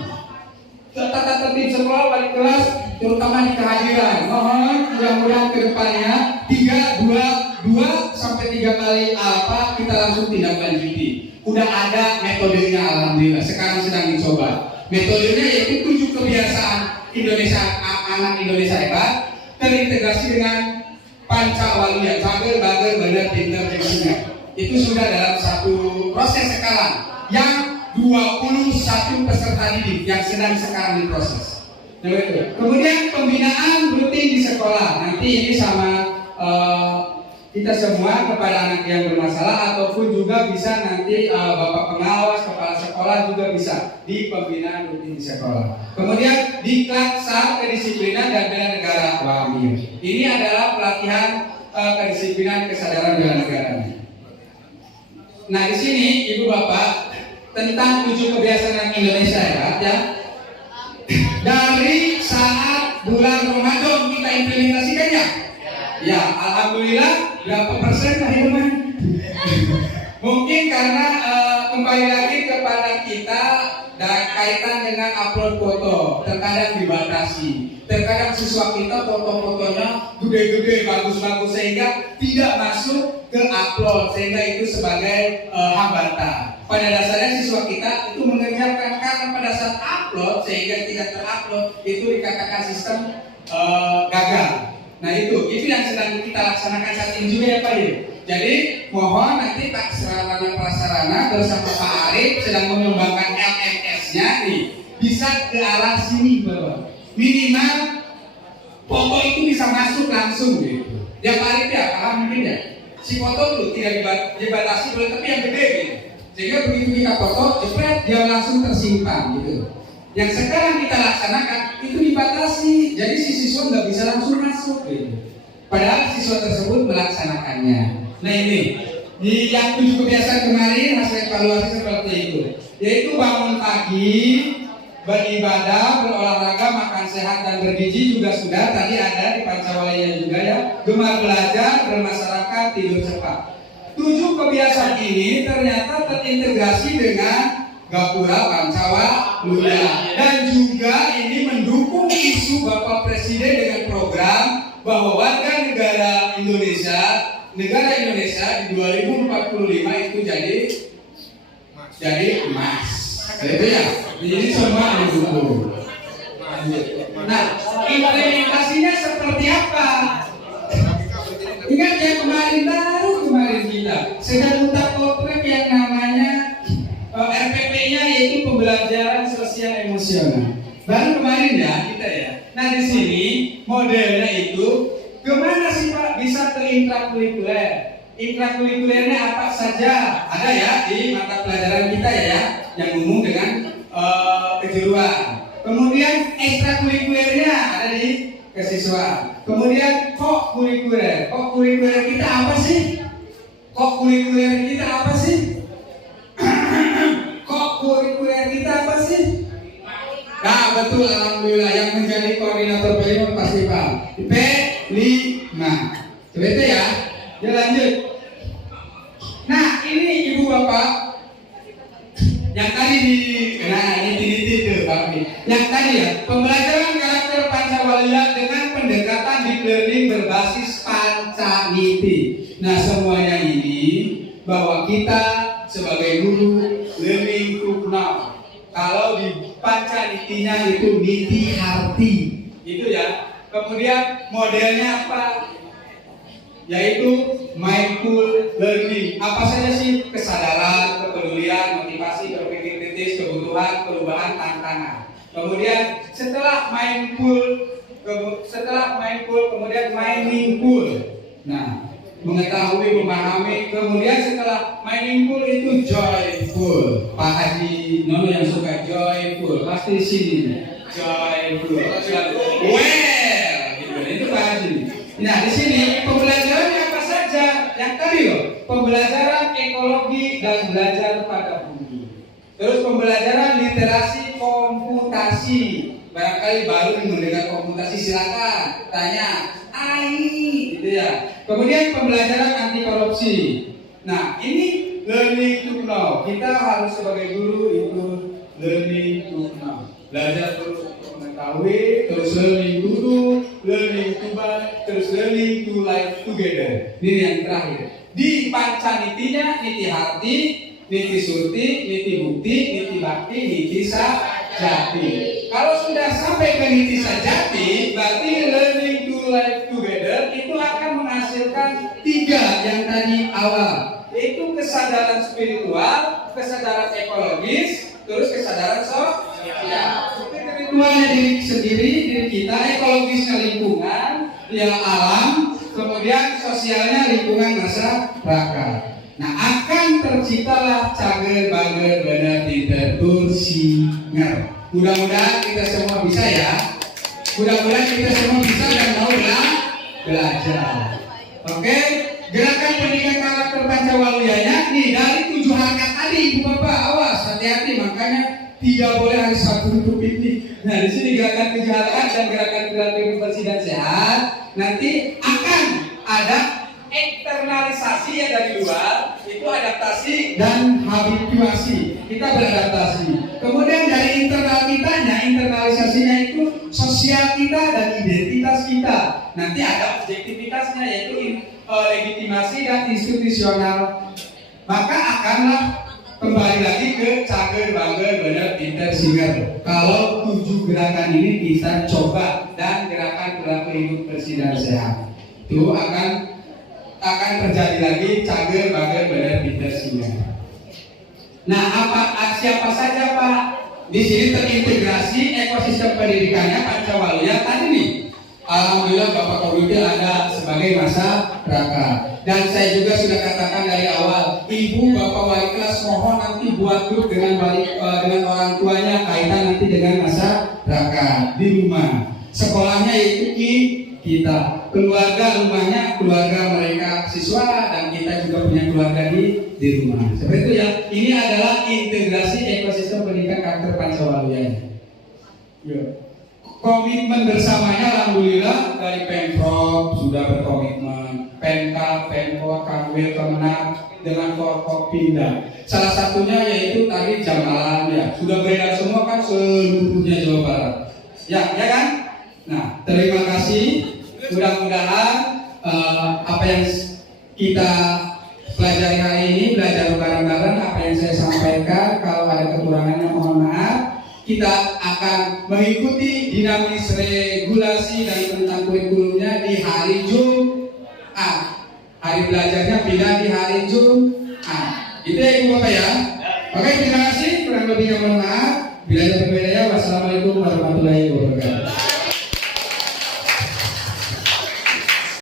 Tata tertib sekolah wali kelas terutama di kehadiran. Mohon mudah-mudahan kedepannya 2 sampai 3 kali apa kita langsung tindak lanjuti. Udah ada metodenya alhamdulillah. Sekarang sedang dicoba. Metodenya yaitu 7 kebiasaan Indonesia, anak Indonesia hebat terintegrasi dengan Pancawalya, cager, bager, benar, pintar, jengsinya. Itu sudah dalam satu proses sekarang yang 21 peserta didik yang sedang sekarang diproses. Kemudian pembinaan rutin di sekolah. Nanti ini sama kita semua kepada anak yang bermasalah ataupun juga bisa nanti bapak pengawas, kepala sekolah juga bisa di pembinaan rutin di sekolah. Kemudian di Klaksa kedisiplinan dan bela negara WAMI. Ini adalah pelatihan kedisiplinan kesadaran bela negara. Nah di sini ibu bapak tentang 7 kebiasaan Indonesia ya. Dari saat bulan Ramadan kita implementasikan ya. Ya, alhamdulillah berapa persen akhirnya? Mungkin karena kembali lagi kepada kita dan kaitan dengan upload foto, terkadang dibatasi. Terkadang siswa kita foto-fotonya gede-gede, bagus-bagus sehingga tidak masuk ke upload, sehingga itu sebagai hambatan. Pada dasarnya siswa kita itu mengerjakan karena pada saat upload sehingga tidak terupload itu dikatakan sistem gagal. Nah itu yang sedang kita laksanakan saat ini juga ya Pak ya. Jadi mohon nanti Pak Sarana Prasarana bersama Pak Arif sedang mengembangkan LMS-nya nih bisa ke arah sini Bapak. Minimal foto itu bisa masuk langsung gitu. Ya Pak Arif ya paham mungkin ya. Si foto tuh tidak dibatasi boleh tapi yang gede gitu. Sehingga begitu kita foto jepret dia langsung tersimpan gitu. Yang sekarang kita laksanakan itu dibatasi, jadi si siswa nggak bisa langsung masuk gitu. Padahal siswa tersebut melaksanakannya. Nah ini di yang 7 kebiasaan kemarin hasil evaluasi seperti itu, yaitu bangun pagi, beribadah, berolahraga, makan sehat dan bergizi juga sudah tadi ada di Pancawalya juga ya. Gemar belajar, bermasyarakat, tidur cepat. 7 kebiasaan ini ternyata terintegrasi dengan Gapura Pancawalya dan juga ini mendukung isu Bapak Presiden dengan program bahwa warga negara Indonesia di 2045 itu jadi emas. Itu ya. Jadi semua didukung. Nah, implementasinya seperti apa? Ingat ya kemarin kita sedang minta program yang namanya RPP-nya yaitu pembelajaran sosial emosional. Baru kemarin ya kita ya. Nah di sini modelnya itu kemana sih Pak bisa ke intrakurikuler? Intrakurikulernya apa saja? Ada ya di mata pelajaran kita ya yang umum dengan kejuruan. Kemudian ekstrakurikulernya ada di kesiswaan. Kemudian kurikuler. Kurikuler kita apa sih? Kurikuler kita apa sih? Kurikuler kita apa sih? Nah betul alhamdulillah yang menjadi koordinator P5 pasti Pak P5 seperti ya. Ya lanjut. Nah ini ibu bapak yang tadi itu Pak. Yang tadi ya pembelajaran karakter Pancawalya dengan pendekatan deep learning berbasis Pancawalya. niti. Nah, semuanya ini bahwa kita sebagai guru learning to know. Kalau di pancanitinya itu niti harti, itu ya. Kemudian modelnya apa? Yaitu mindful learning. Apa saja sih? Kesadaran, kepedulian, motivasi, berpikir kritis, kebutuhan, perubahan, tantangan. Kemudian setelah mindful kemudian meaningful. Nah, mengetahui, memahami. Kemudian setelah meaningful itu joyful. Pak Haji Nono yang suka joyful pasti sini. Joyful. Well, gitu. Itu Pak Haji. Nah, di sini pembelajarannya apa saja? Yang tadi loh, pembelajaran ekologi dan belajar pada bumi. Terus pembelajaran literasi komputasi. Barangkali baru mendengar komputasi, silakan tanya. Gitu ya. Kemudian pembelajaran anti korupsi. Nah, ini learning to know. Kita harus sebagai guru itu learning to know. Belajar terus untuk mengetahui, terus learning to do, learning to buy, terus learning to live together. Ini yang terakhir. Di pancanitinya niti harti, niti surti, niti bukti, niti bakti, niti sajati. Kalau sudah sampai ke niti sajati, berarti learning to live together itu akan menghasilkan 3 yang tadi awal, yaitu kesadaran spiritual, kesadaran ekologis, terus kesadaran sosial. Spiritualnya diri sendiri, diri kita, ekologisnya lingkungan, ya alam, kemudian sosialnya lingkungan masyarakat. Nah, akan terciptalah cager bager bener tinter singer. Mudah-mudahan kita semua bisa ya. Mudah-mudahan kita semua bisa dan mau belajar. Oke, gerakan pendidikan karakter Pancawaluyanya nih dari 7 harkat tadi, Ibu Bapak awas, hati-hati, makanya tidak boleh hari Sabtu itu piknik. Nah, di sini gerakan kejahatan dan gerakan perilaku bersih dan sehat. Nanti akan ada internalisasi ya dari luar, itu adaptasi dan habituasi. Kita beradaptasi. Kemudian dari internal kitanya, internalisasinya itu sosial kita dan identitas kita. Nanti ada objektivitasnya yaitu legitimasi dan institusional. Maka akanlah kembali lagi ke cager bager bener pinter singer. Kalau 7 gerakan ini kita coba dan gerakan perilaku hidup bersih dan sehat, itu akan terjadi lagi cager bager bener pinter singer. Nah, siapa saja Pak? Di sini terintegrasi ekosistem pendidikannya Pancawaluya tadi nih. Alhamdulillah Bapak Komite ada sebagai masyarakat. Dan saya juga sudah katakan dari awal, Ibu Bapak wali kelas mohon nanti buat grup dengan orang tuanya kaitan nanti dengan masyarakat di rumah. Sekolahnya itu kita, keluarga rumahnya keluarga mereka siswa, dan kita juga punya keluarga di rumah. Seperti itu ya. Ini adalah integrasi ekosistem pendidikan karakter Pancawaluya. Komitmen bersamanya alhamdulillah dari Pemprov sudah berkomitmen, Pemkab, Pemkot, Kanwil, Kemenang dengan Forkopimda. Salah satunya yaitu tadi jam malam ya, sudah beredar semua kan seluruhnya Jawa Barat. Ya kan? Nah, terima kasih. Mudah-mudahan apa yang kita pelajari hari ini, belajar bareng-bareng, apa yang saya sampaikan, kalau ada kekurangannya mohon maaf. Kita akan mengikuti dinamis regulasi dan tentang kurikulumnya di hari Jumat. Hari belajarnya pindah di hari Jumat. Itu ya Ibu Bapak ya. Oke, terima kasih. Kurang lebihnya mohon maaf. Bila ada perbedaan, wassalamualaikum warahmatullahi wabarakatuh.